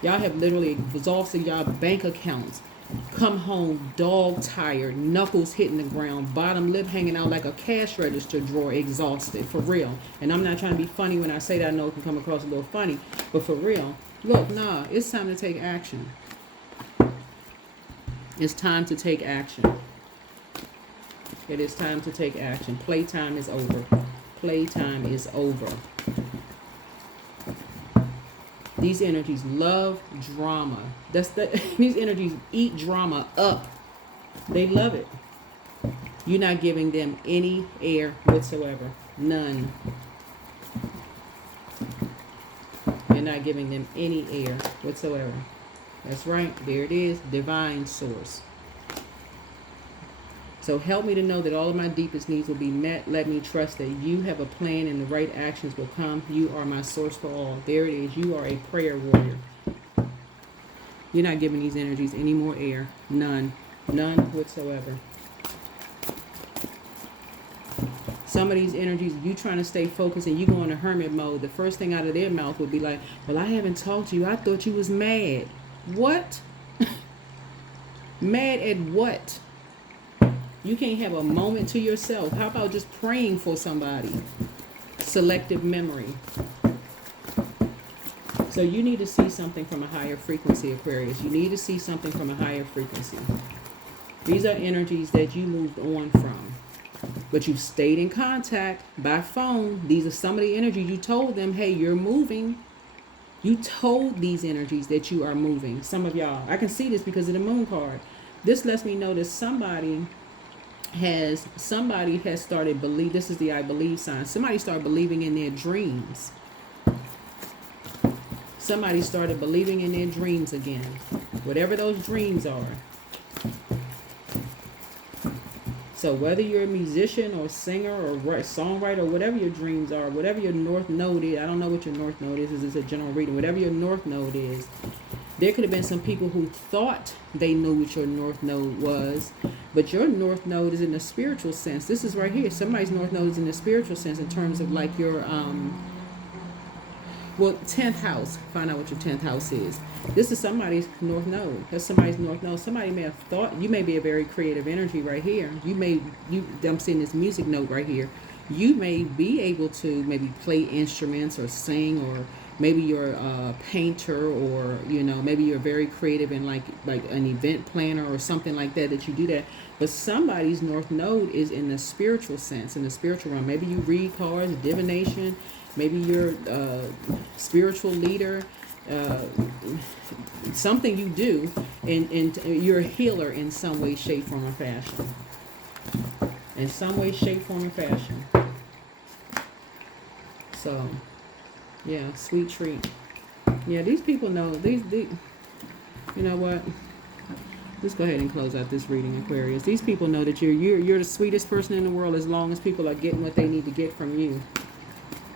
Y'all have literally exhausted y'all bank accounts. Come home dog tired, knuckles hitting the ground, bottom lip hanging out like a cash register drawer, exhausted, for real. And I'm not trying to be funny when I say that. I know it can come across a little funny, but for real, look, nah, it's time to take action. It's time to take action. It is time to take action. Playtime is over. Playtime is over. These energies love drama. These energies eat drama up. They love it. You're not giving them any air whatsoever. None. You're not giving them any air whatsoever. That's right. There it is. Divine source. So help me to know that all of my deepest needs will be met. Let me trust that you have a plan and the right actions will come. You are my source for all. There it is. You are a prayer warrior. You're not giving these energies any more air. None. None whatsoever. Some of these energies, you trying to stay focused and you go into hermit mode, the first thing out of their mouth would be like, well, I haven't talked to you. I thought you was mad. What? Mad at what? You can't have a moment to yourself. How about just praying for somebody? Selective memory. So you need to see something from a higher frequency, Aquarius. You need to see something from a higher frequency. These are energies that you moved on from. But you've stayed in contact by phone. These are some of the energies you told them, hey, you're moving. You told these energies that you are moving. Some of y'all. I can see this because of the moon card. This lets me know that somebody has started believe. This is the I believe sign. Somebody started believing in their dreams. Somebody started believing in their dreams again. Whatever those dreams are. So whether you're a musician or singer or songwriter, whatever your dreams are, whatever your north node is, I don't know what your north node is. It's a general reading. Whatever your north node is, there could have been some people who thought they knew what your north node was, but your north node is in the spiritual sense. This is right here. Somebody's north node is in the spiritual sense in terms of like your 10th house. Find out what your 10th house is. This is somebody's north node. That's somebody's north node. Somebody may have thought, you may be a very creative energy right here. I'm seeing this music note right here. You may be able to maybe play instruments or sing, or maybe you're a painter, or maybe you're very creative and like an event planner or something like that you do that. But somebody's North Node is in the spiritual sense, in the spiritual realm. Maybe you read cards, divination. Maybe you're a spiritual leader. Uh, Something you do, and you're a healer in some way, shape, form, or fashion. In some way, shape, form, or fashion. So, yeah, sweet treat. Yeah, these people know. These you know what? Let's go ahead and close out this reading, Aquarius. These people know that you're the sweetest person in the world as long as people are getting what they need to get from you.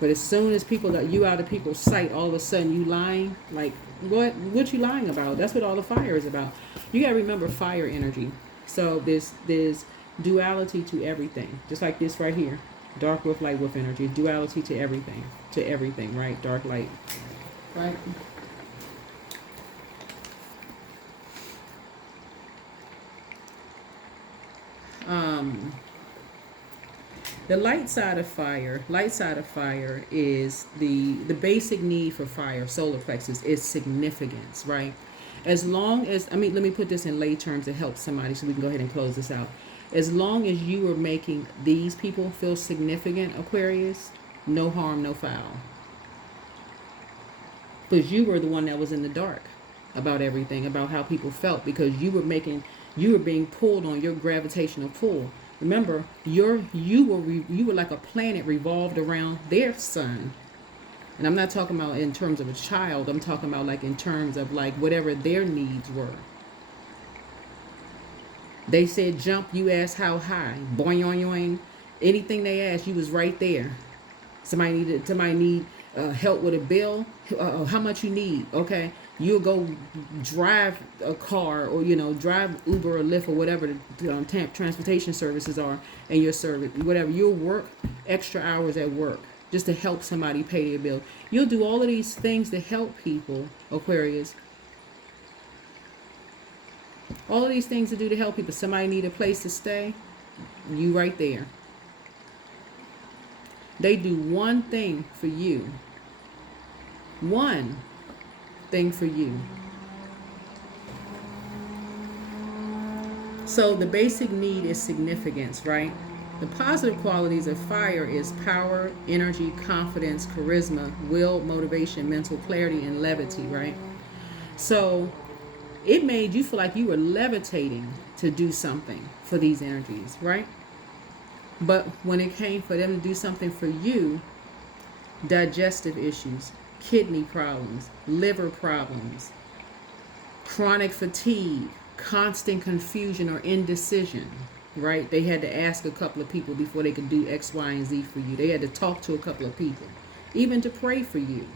But as soon as people got you out of people's sight, all of a sudden you lying. Like, what you lying about? That's what all the fire is about. You gotta remember fire energy. So there's duality to everything. Just like this right here. Dark with light with energy. Duality to everything. To everything, right? Dark, light. Right? The light side of fire is the basic need for fire, solar plexus, is significance, right? As long as, I mean, let me put this in lay terms to help somebody so we can go ahead and close this out. As long as you are making these people feel significant, Aquarius, no harm, no foul. Because you were the one that was in the dark about everything, about how people felt, because you were being pulled on your gravitational pull. Remember, you were like a planet revolved around their sun. And I'm not talking about in terms of a child. I'm talking about like in terms of like whatever their needs were. They said jump, you asked how high. Boing, yoing, yoing. Anything they asked, you was right there. Somebody need help with a bill. How much you need? Okay, you'll go drive a car, or drive Uber or Lyft or whatever the transportation services are, and your service, whatever. You'll work extra hours at work just to help somebody pay their bill. You'll do all of these things to help people, Aquarius. All of these things to do to help people. Somebody need a place to stay, you right there. They do one thing for you. One thing for you. So the basic need is significance, right? The positive qualities of fire is power, energy, confidence, charisma, will, motivation, mental clarity, and levity, right? So it made you feel like you were levitating to do something for these energies, right? But when it came for them to do something for you, digestive issues, kidney problems, liver problems, chronic fatigue, constant confusion or indecision, right? They had to ask a couple of people before they could do X, Y, and Z for you. They had to talk to a couple of people, even to pray for you.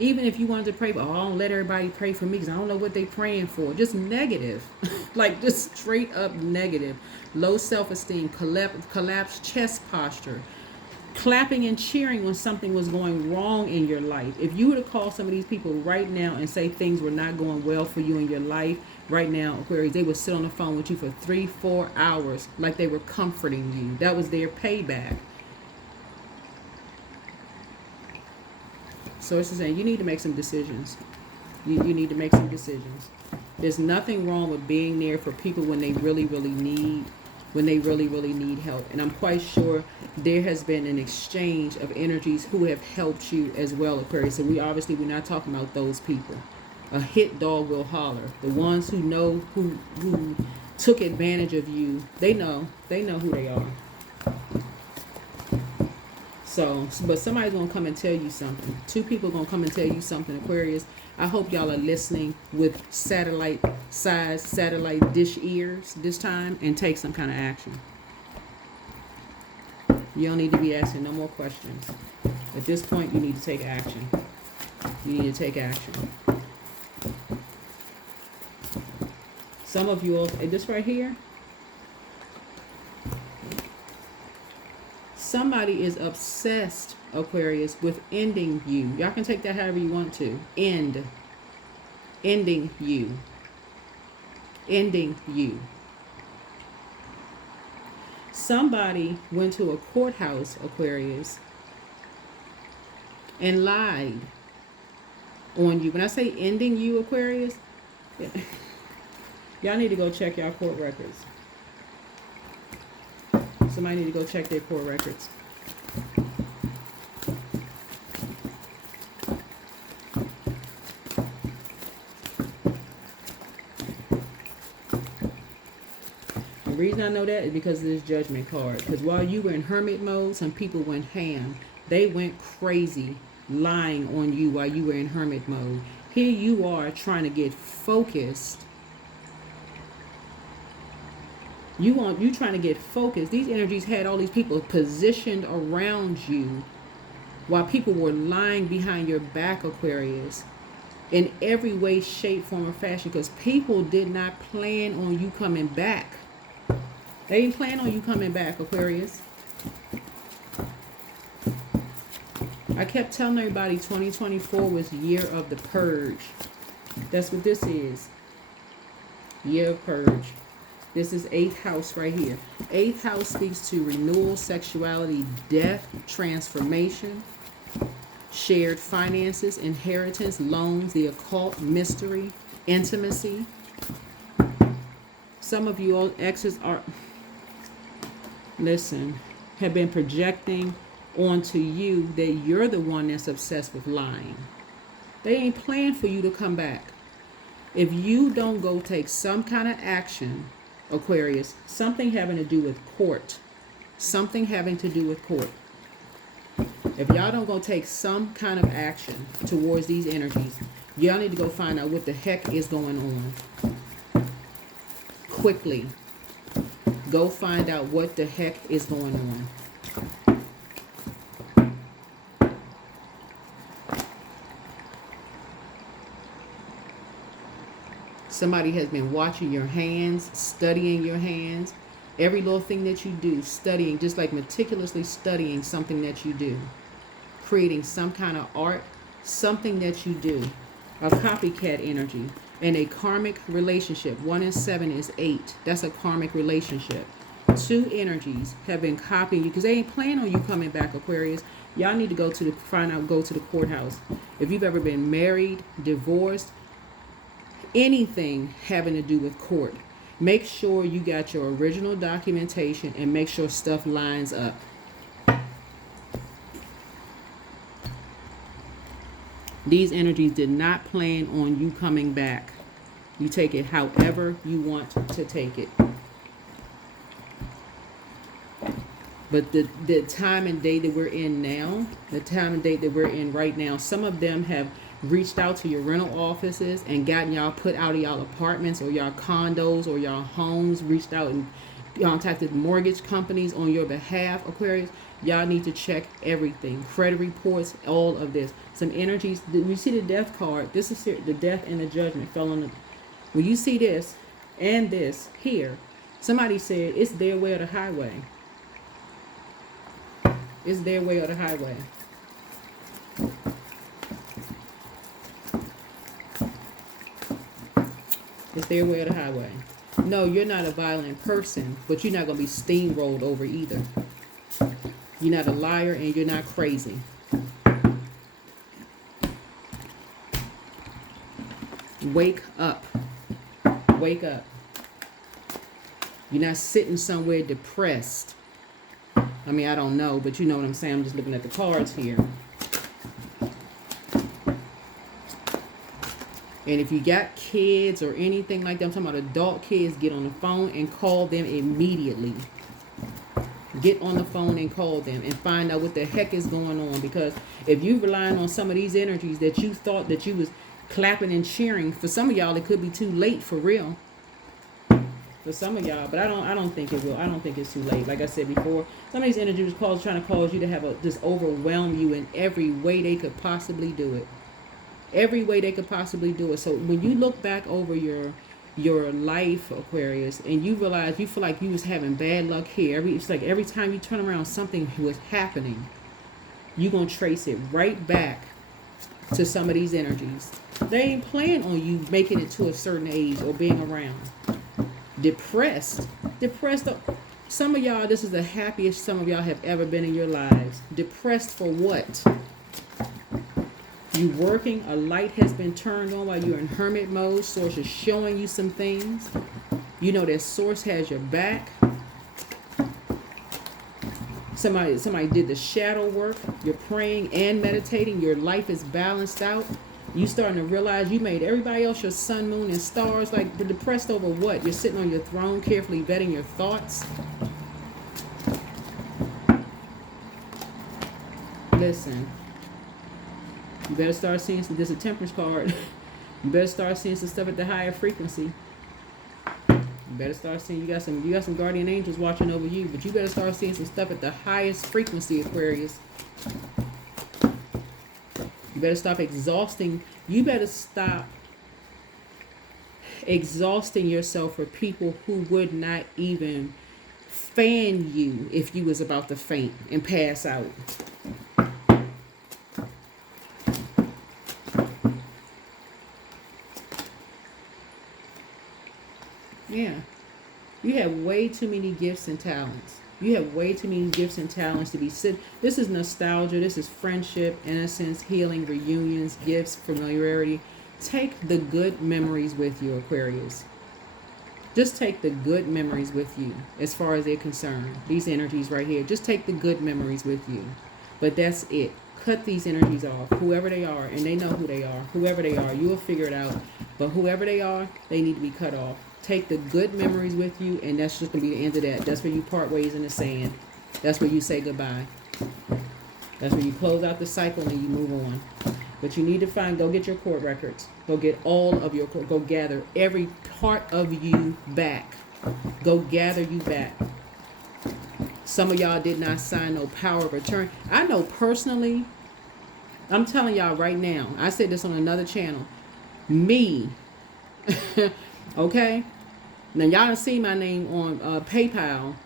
Even if you wanted to pray, but I don't let everybody pray for me because I don't know what they're praying for. Just negative, like just straight up negative. Low self-esteem, collapsed chest posture, clapping and cheering when something was going wrong in your life. If you were to call some of these people right now and say things were not going well for you in your life, right now, Aquarius, they would sit on the phone with you for 3-4 hours like they were comforting you. That was their payback. So it's saying you need to make some decisions. You need to make some decisions. There's nothing wrong with being there for people when they really, really need help. And I'm quite sure there has been an exchange of energies who have helped you as well, Aquarius. So we're not talking about those people. A hit dog will holler. The ones who know who took advantage of you, they know who they are. So, but somebody's going to come and tell you something. 2 people going to come and tell you something, Aquarius. I hope y'all are listening with satellite dish ears this time and take some kind of action. You don't need to be asking no more questions. At this point, you need to take action. You need to take action. Some of you all, this right here, somebody is obsessed, Aquarius, with ending you. Y'all can take that however you want to. Ending you. Ending you. Somebody went to a courthouse, Aquarius, and lied on you. When I say ending you, Aquarius, y'all need to go check y'all court records. Somebody need to go check their core records. The reason I know that is because of this Judgment card. Because while you were in hermit mode, some people went ham. They went crazy lying on you while you were in hermit mode. Here you are trying to get focused. You trying to get focused. These energies had all these people positioned around you while people were lying behind your back, Aquarius, in every way, shape, form, or fashion, because people did not plan on you coming back. They didn't plan on you coming back, Aquarius. I kept telling everybody 2024 was the year of the purge. That's what this is. Year of purge. This is 8th house right here. 8th house speaks to renewal, sexuality, death, transformation, shared finances, inheritance, loans, the occult, mystery, intimacy. Some of you all exes are, listen, have been projecting onto you that you're the one that's obsessed with lying. They ain't planned for you to come back. If you don't go take some kind of action, Aquarius, something having to do with court, something having to do with court. If y'all don't go take some kind of action towards these energies, y'all need to go find out what the heck is going on. Quickly. Go find out what the heck is going on. Somebody has been watching your hands, studying your hands. Every little thing that you do, studying, just like meticulously studying something that you do. Creating some kind of art, something that you do. A copycat energy. And a karmic relationship. 1 and 7 is 8. That's a karmic relationship. 2 energies have been copying you because they ain't planning on you coming back, Aquarius. Y'all need to go to the courthouse. If you've ever been married, divorced, anything having to do with court, make sure you got your original documentation and make sure stuff lines up. These energies did not plan on you coming back. You take it however you want to take it. But the time and day that we're in now, the time and date that we're in right now, some of them have reached out to your rental offices and gotten y'all put out of y'all apartments or y'all condos or y'all homes, reached out and contacted mortgage companies on your behalf, Aquarius. Y'all need to check everything. Credit reports, all of this. Some energies. You see the death card. This is the death and the judgment fell on the. When you see this and this here, somebody said it's their way or the highway. It's their way or the highway. It's their way or the highway. No, you're not a violent person, but you're not going to be steamrolled over either. You're not a liar and you're not crazy. Wake up. Wake up. You're not sitting somewhere depressed. I mean, I don't know, but you know what I'm saying. I'm just looking at the cards here. And if you got kids or anything like that, I'm talking about adult kids, get on the phone and call them immediately. Get on the phone and call them and find out what the heck is going on. Because if you're relying on some of these energies that you thought that you was clapping and cheering, for some of y'all it could be too late for real. For some of y'all, but I don't think it will. I don't think it's too late. Like I said before, some of these energies trying to cause you to have just overwhelm you in every way they could possibly do it. Every way they could possibly do it. So when you look back over your life, Aquarius, and you realize you feel like you was having bad luck here, it's like every time you turn around something was happening, you're gonna trace it right back to some of these energies. They ain't planning on you making it to a certain age or being around. Depressed. Some of y'all, this is the happiest some of y'all have ever been in your lives. Depressed for what? You working, a light has been turned on while you're in hermit mode. Source is showing you some things. You know that source has your back. Somebody did the shadow work. You're praying and meditating. Your life is balanced out. You starting to realize you made everybody else your sun, moon, and stars. Like, they're depressed over what? You're sitting on your throne, carefully vetting your thoughts. Listen, you better start seeing some. This is a Temperance card. You better start seeing some stuff at the higher frequency. You better start seeing, you got some guardian angels watching over you, but you better start seeing some stuff at the highest frequency, Aquarius. You better stop exhausting. You better stop exhausting yourself for people who would not even fan you if you was about to faint and pass out. Yeah. You have way too many gifts and talents. You have way too many gifts and talents to be This is nostalgia. This is friendship, innocence, healing, reunions, gifts, familiarity. Take the good memories with you, Aquarius. Just take the good memories with you as far as they're concerned. These energies right here. Just take the good memories with you. But that's it. Cut these energies off. Whoever they are, and they know who they are. Whoever they are, you will figure it out. But whoever they are, they need to be cut off. Take the good memories with you, and that's just going to be the end of that. That's where you part ways in the sand. That's where you say goodbye. That's where you close out the cycle and you move on. But you need to go get your court records. Go get all of your, go gather every part of you back. Go gather you back. Some of y'all did not sign no power of attorney. I know personally, I'm telling y'all right now, I said this on another channel. Me, okay? Now, y'all done see my name on PayPal.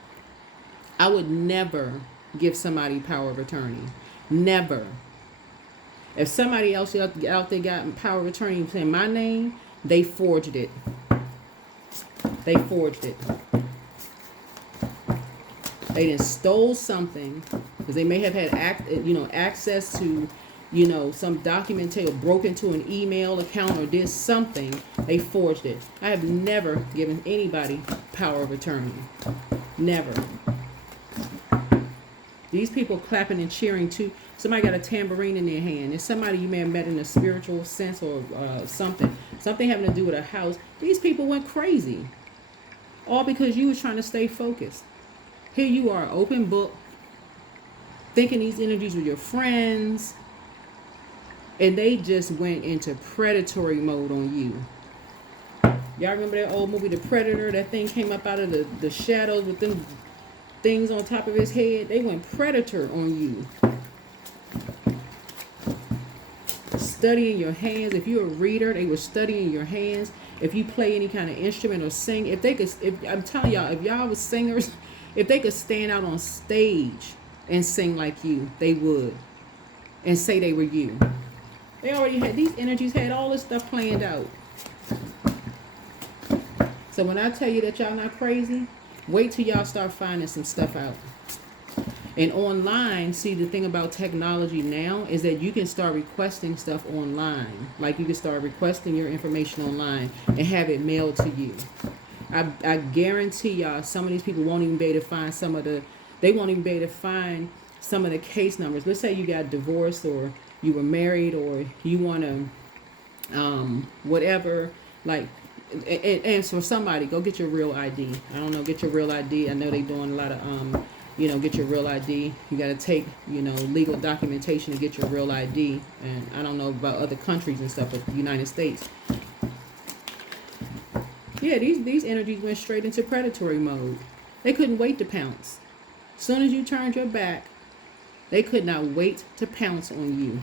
I would never give somebody power of attorney. Never. If somebody else out there got power of attorney saying my name, they forged it. They forged it. They done stole something because they may have had access to some documentation, or broke into an email account or did something. They forged it. I have never given anybody power of attorney. Never. These people clapping and cheering too. Somebody got a tambourine in their hand. It's somebody you may have met in a spiritual sense or something. Something having to do with a house. These people went crazy. All because you was trying to stay focused. Here you are, open book, thinking these energies were your friends. And they just went into predatory mode on you. Y'all remember that old movie, The Predator? That thing came up out of the shadows with them things on top of his head. They went predator on you. Studying your hands. If you're a reader, they were studying your hands. If you play any kind of instrument or sing, I'm telling y'all, if y'all was singers, if they could stand out on stage and sing like you, they would. And say they were you. They already had, these energies had all this stuff planned out. So when I tell you that y'all not crazy, wait till y'all start finding some stuff out. And online, see, the thing about technology now is that you can start requesting stuff online. Like you can start requesting your information online and have it mailed to you. I guarantee y'all some of these people won't even be able to find they won't even be able to find some of the case numbers. Let's say you got divorced or you were married or you want to, whatever, like, and for somebody, go get your real ID. I don't know, get your real ID. I know they doing a lot of, get your real ID. You got to take, legal documentation to get your real ID. And I don't know about other countries and stuff, but the United States. Yeah, these energies went straight into predatory mode. They couldn't wait to pounce. As soon as you turned your back, they could not wait to pounce on you.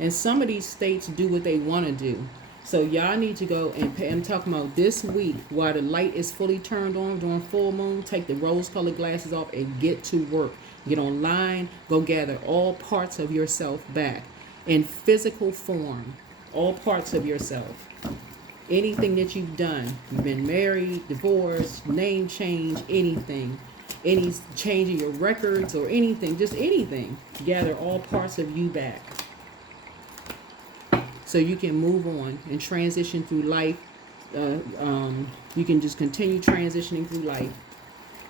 And some of these states do what they want to do. So y'all need to go and pay. I'm talking about this week while the light is fully turned on during full moon. Take the rose-colored glasses off and get to work. Get online. Go gather all parts of yourself back in physical form. All parts of yourself. Anything that you've done. You've been married, divorced, name change, anything. Any change in your records or anything. Just anything. Gather all parts of you back. so you can move on and transition through life. You can just continue transitioning through life.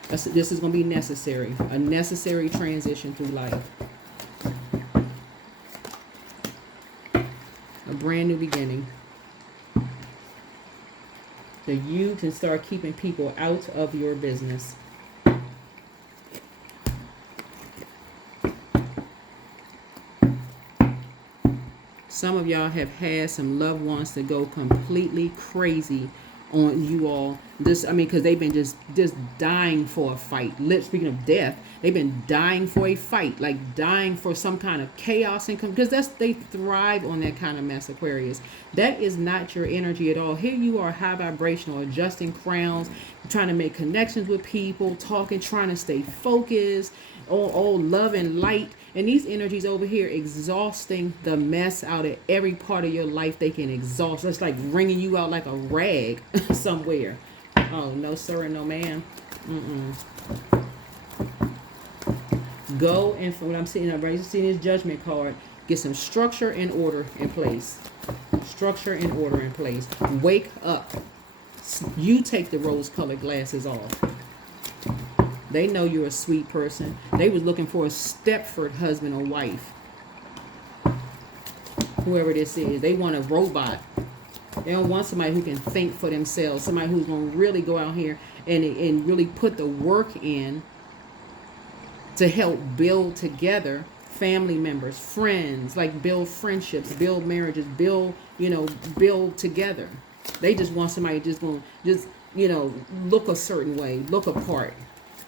This is going to be necessary, a necessary transition through life. A brand new beginning. So you can start keeping people out of your business. Some of y'all have had some loved ones to go completely crazy on you all. This, I mean, because they've been just dying for a fight. Speaking of death, they've been dying for a fight, like dying for some kind of chaos and because they thrive on that kind of mess, Aquarius. That is not your energy at all. Here you are, high vibrational, adjusting crowns, trying to make connections with people, talking, trying to stay focused, all love and light. And these energies over here exhausting the mess out of every part of your life they can exhaust. It's like wringing you out like a rag somewhere. Oh, no sir and no ma'am. Go and from what I'm seeing, I'm seeing this judgment card. Get some structure and order in place. Structure and order in place. Wake up. You take the rose-colored glasses off. They know you're a sweet person. They was looking for a Stepford husband or wife. Whoever this is. They want a robot. They don't want somebody who can think for themselves. Somebody who's going to really go out here and really put the work in to help build together family members, friends, like build friendships, build marriages, build together. They just want somebody just going to look a certain way, look apart.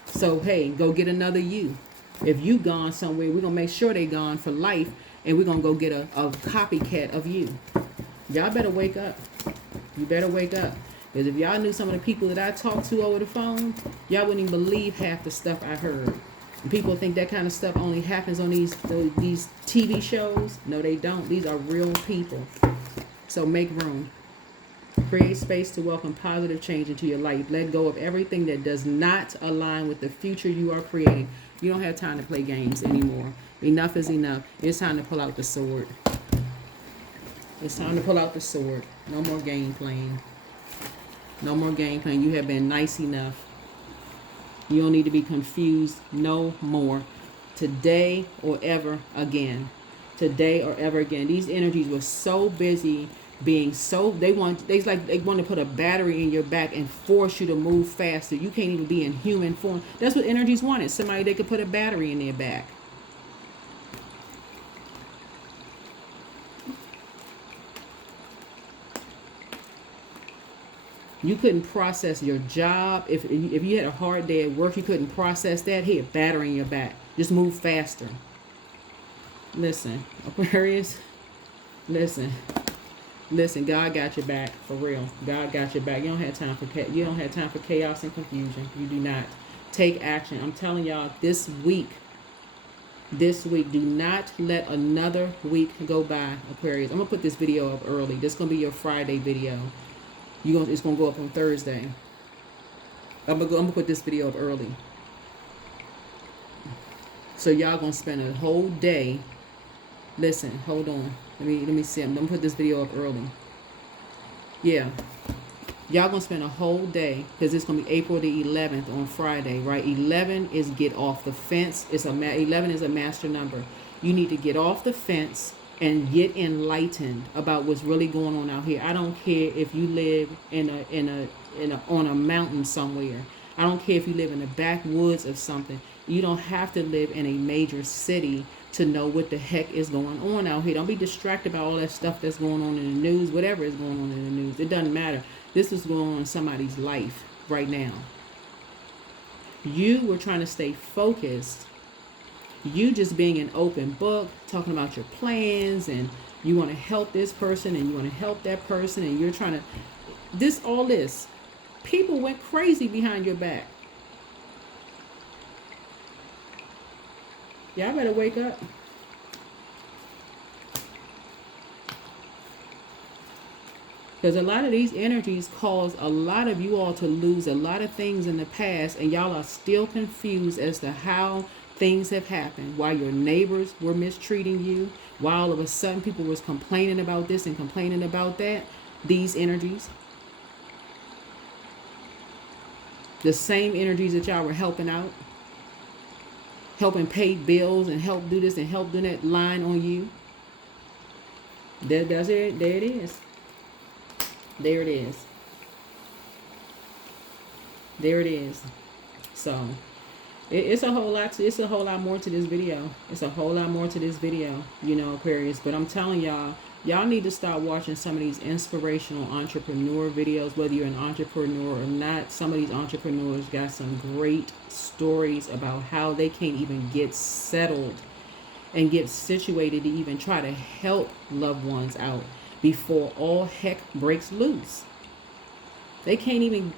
So, hey, go get another you. If you gone somewhere, we're going to make sure they gone for life, and we're going to go get a copycat of you. Y'all better wake up. You better wake up. Because if y'all knew some of the people that I talked to over the phone, y'all wouldn't even believe half the stuff I heard. And people think that kind of stuff only happens on these TV shows. No, they don't. These are real people. So make room. Create space to welcome positive change into your life. Let go of everything that does not align with the future you are creating. You don't have time to play games anymore. Enough is enough. It's time to pull out the sword. It's time to pull out the sword. No more game playing. No more game playing. You have been nice enough. You don't need to be confused no more. Today or ever again. Today or ever again. These energies were so busy being so they want to put a battery in your back and force you to move faster. You can't even be in human form. That's what energies wanted. Somebody they could put a battery in their back. You couldn't process your job. If you had a hard day at work, you couldn't process that. Here, battery in your back. Just move faster. Listen, Aquarius. Listen, God got your back for real. God got your back. You don't have time for chaos and confusion. You do not. Take action. I'm telling y'all, this week, do not let another week go by, Aquarius. I'm gonna put this video up early. This is gonna be your Friday video. It's gonna go up on Thursday. I'm gonna put this video up early. So y'all gonna spend a whole day. Listen, hold on. Let me see. I'm gonna put this video up early. Yeah. Y'all gonna spend a whole day because it's gonna be April the 11th on Friday, right? 11 is get off the fence. 11 is a master number. You need to get off the fence and get enlightened about what's really going on out here. I don't care if you live on a mountain somewhere. I don't care if you live in the backwoods of something. You don't have to live in a major city to know what the heck is going on out here. Don't be distracted by all that stuff that's going on in the news, whatever is going on in the news. It doesn't matter. This is going on in somebody's life right now. You were trying to stay focused. You just being an open book, talking about your plans, and you want to help this person and you want to help that person, and you're trying to all this. People went crazy behind your back. Y'all better wake up. Because a lot of these energies cause a lot of you all to lose a lot of things in the past, and y'all are still confused as to how things have happened. Why your neighbors were mistreating you, While all of a sudden people was complaining about this and complaining about that, these energies, the same energies that y'all were helping out, helping pay bills and help do this and help do that, line on you. There it is. There it is. There it is. So it's a whole lot. It's a whole lot more to this video. It's a whole lot more to this video, you know, Aquarius. But I'm telling y'all need to start watching some of these inspirational entrepreneur videos, whether you're an entrepreneur or not. Some of these entrepreneurs got some great stories about how they can't even get settled and get situated to even try to help loved ones out before all heck breaks loose. They can't even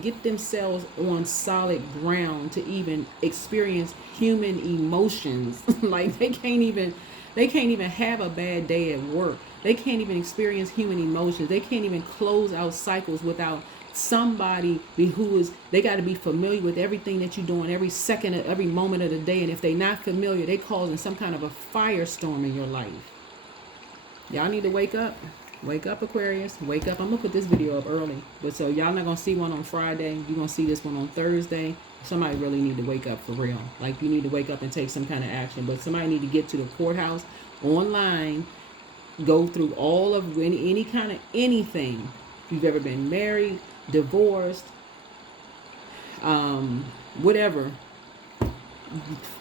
get themselves on solid ground to even experience human emotions. Like they can't even have a bad day at work. They can't even experience human emotions. They can't even close out cycles without somebody they got to be familiar with everything that you're doing every second of every moment of the day. And if they're not familiar, they causing some kind of a firestorm in your life. Y'all need to wake up. Wake up, Aquarius. Wake up. I'm going to put this video up early. But so y'all not going to see one on Friday. You're going to see this one on Thursday. Somebody really need to wake up for real. Like you need to wake up and take some kind of action. But somebody need to get to the courthouse online. Go through all of any kind of anything. If you've ever been married, divorced, whatever,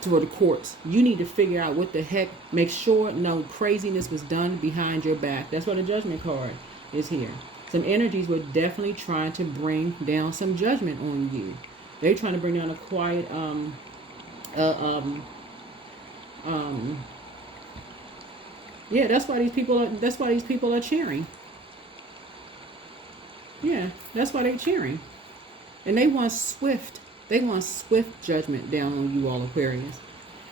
to the courts. You need to figure out what the heck. Make sure no craziness was done behind your back. That's why the judgment card is here. Some energies were definitely trying to bring down some judgment on you. They're trying to bring down a quiet yeah, that's why these people are cheering. Yeah, that's why they're cheering. And they want swift judgment down on you all, Aquarius.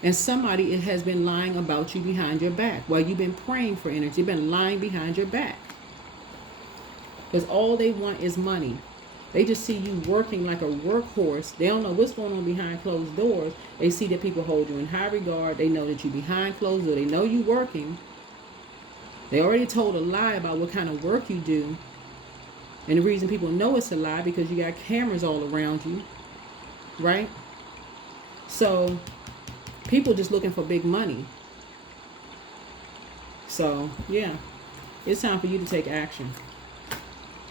And somebody has been lying about you behind your back while you've been praying for energy. They've been lying behind your back. Because all they want is money. They just see you working like a workhorse. They don't know what's going on behind closed doors. They see that people hold you in high regard. They know that you're behind closed doors. They know you working. They already told a lie about what kind of work you do. And the reason people know it's a lie because you got cameras all around you. Right? So people just looking for big money. So yeah, it's time for you to take action.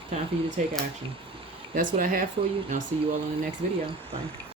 Time for you to take action. That's what I have for you. And I'll see you all in the next video. Bye.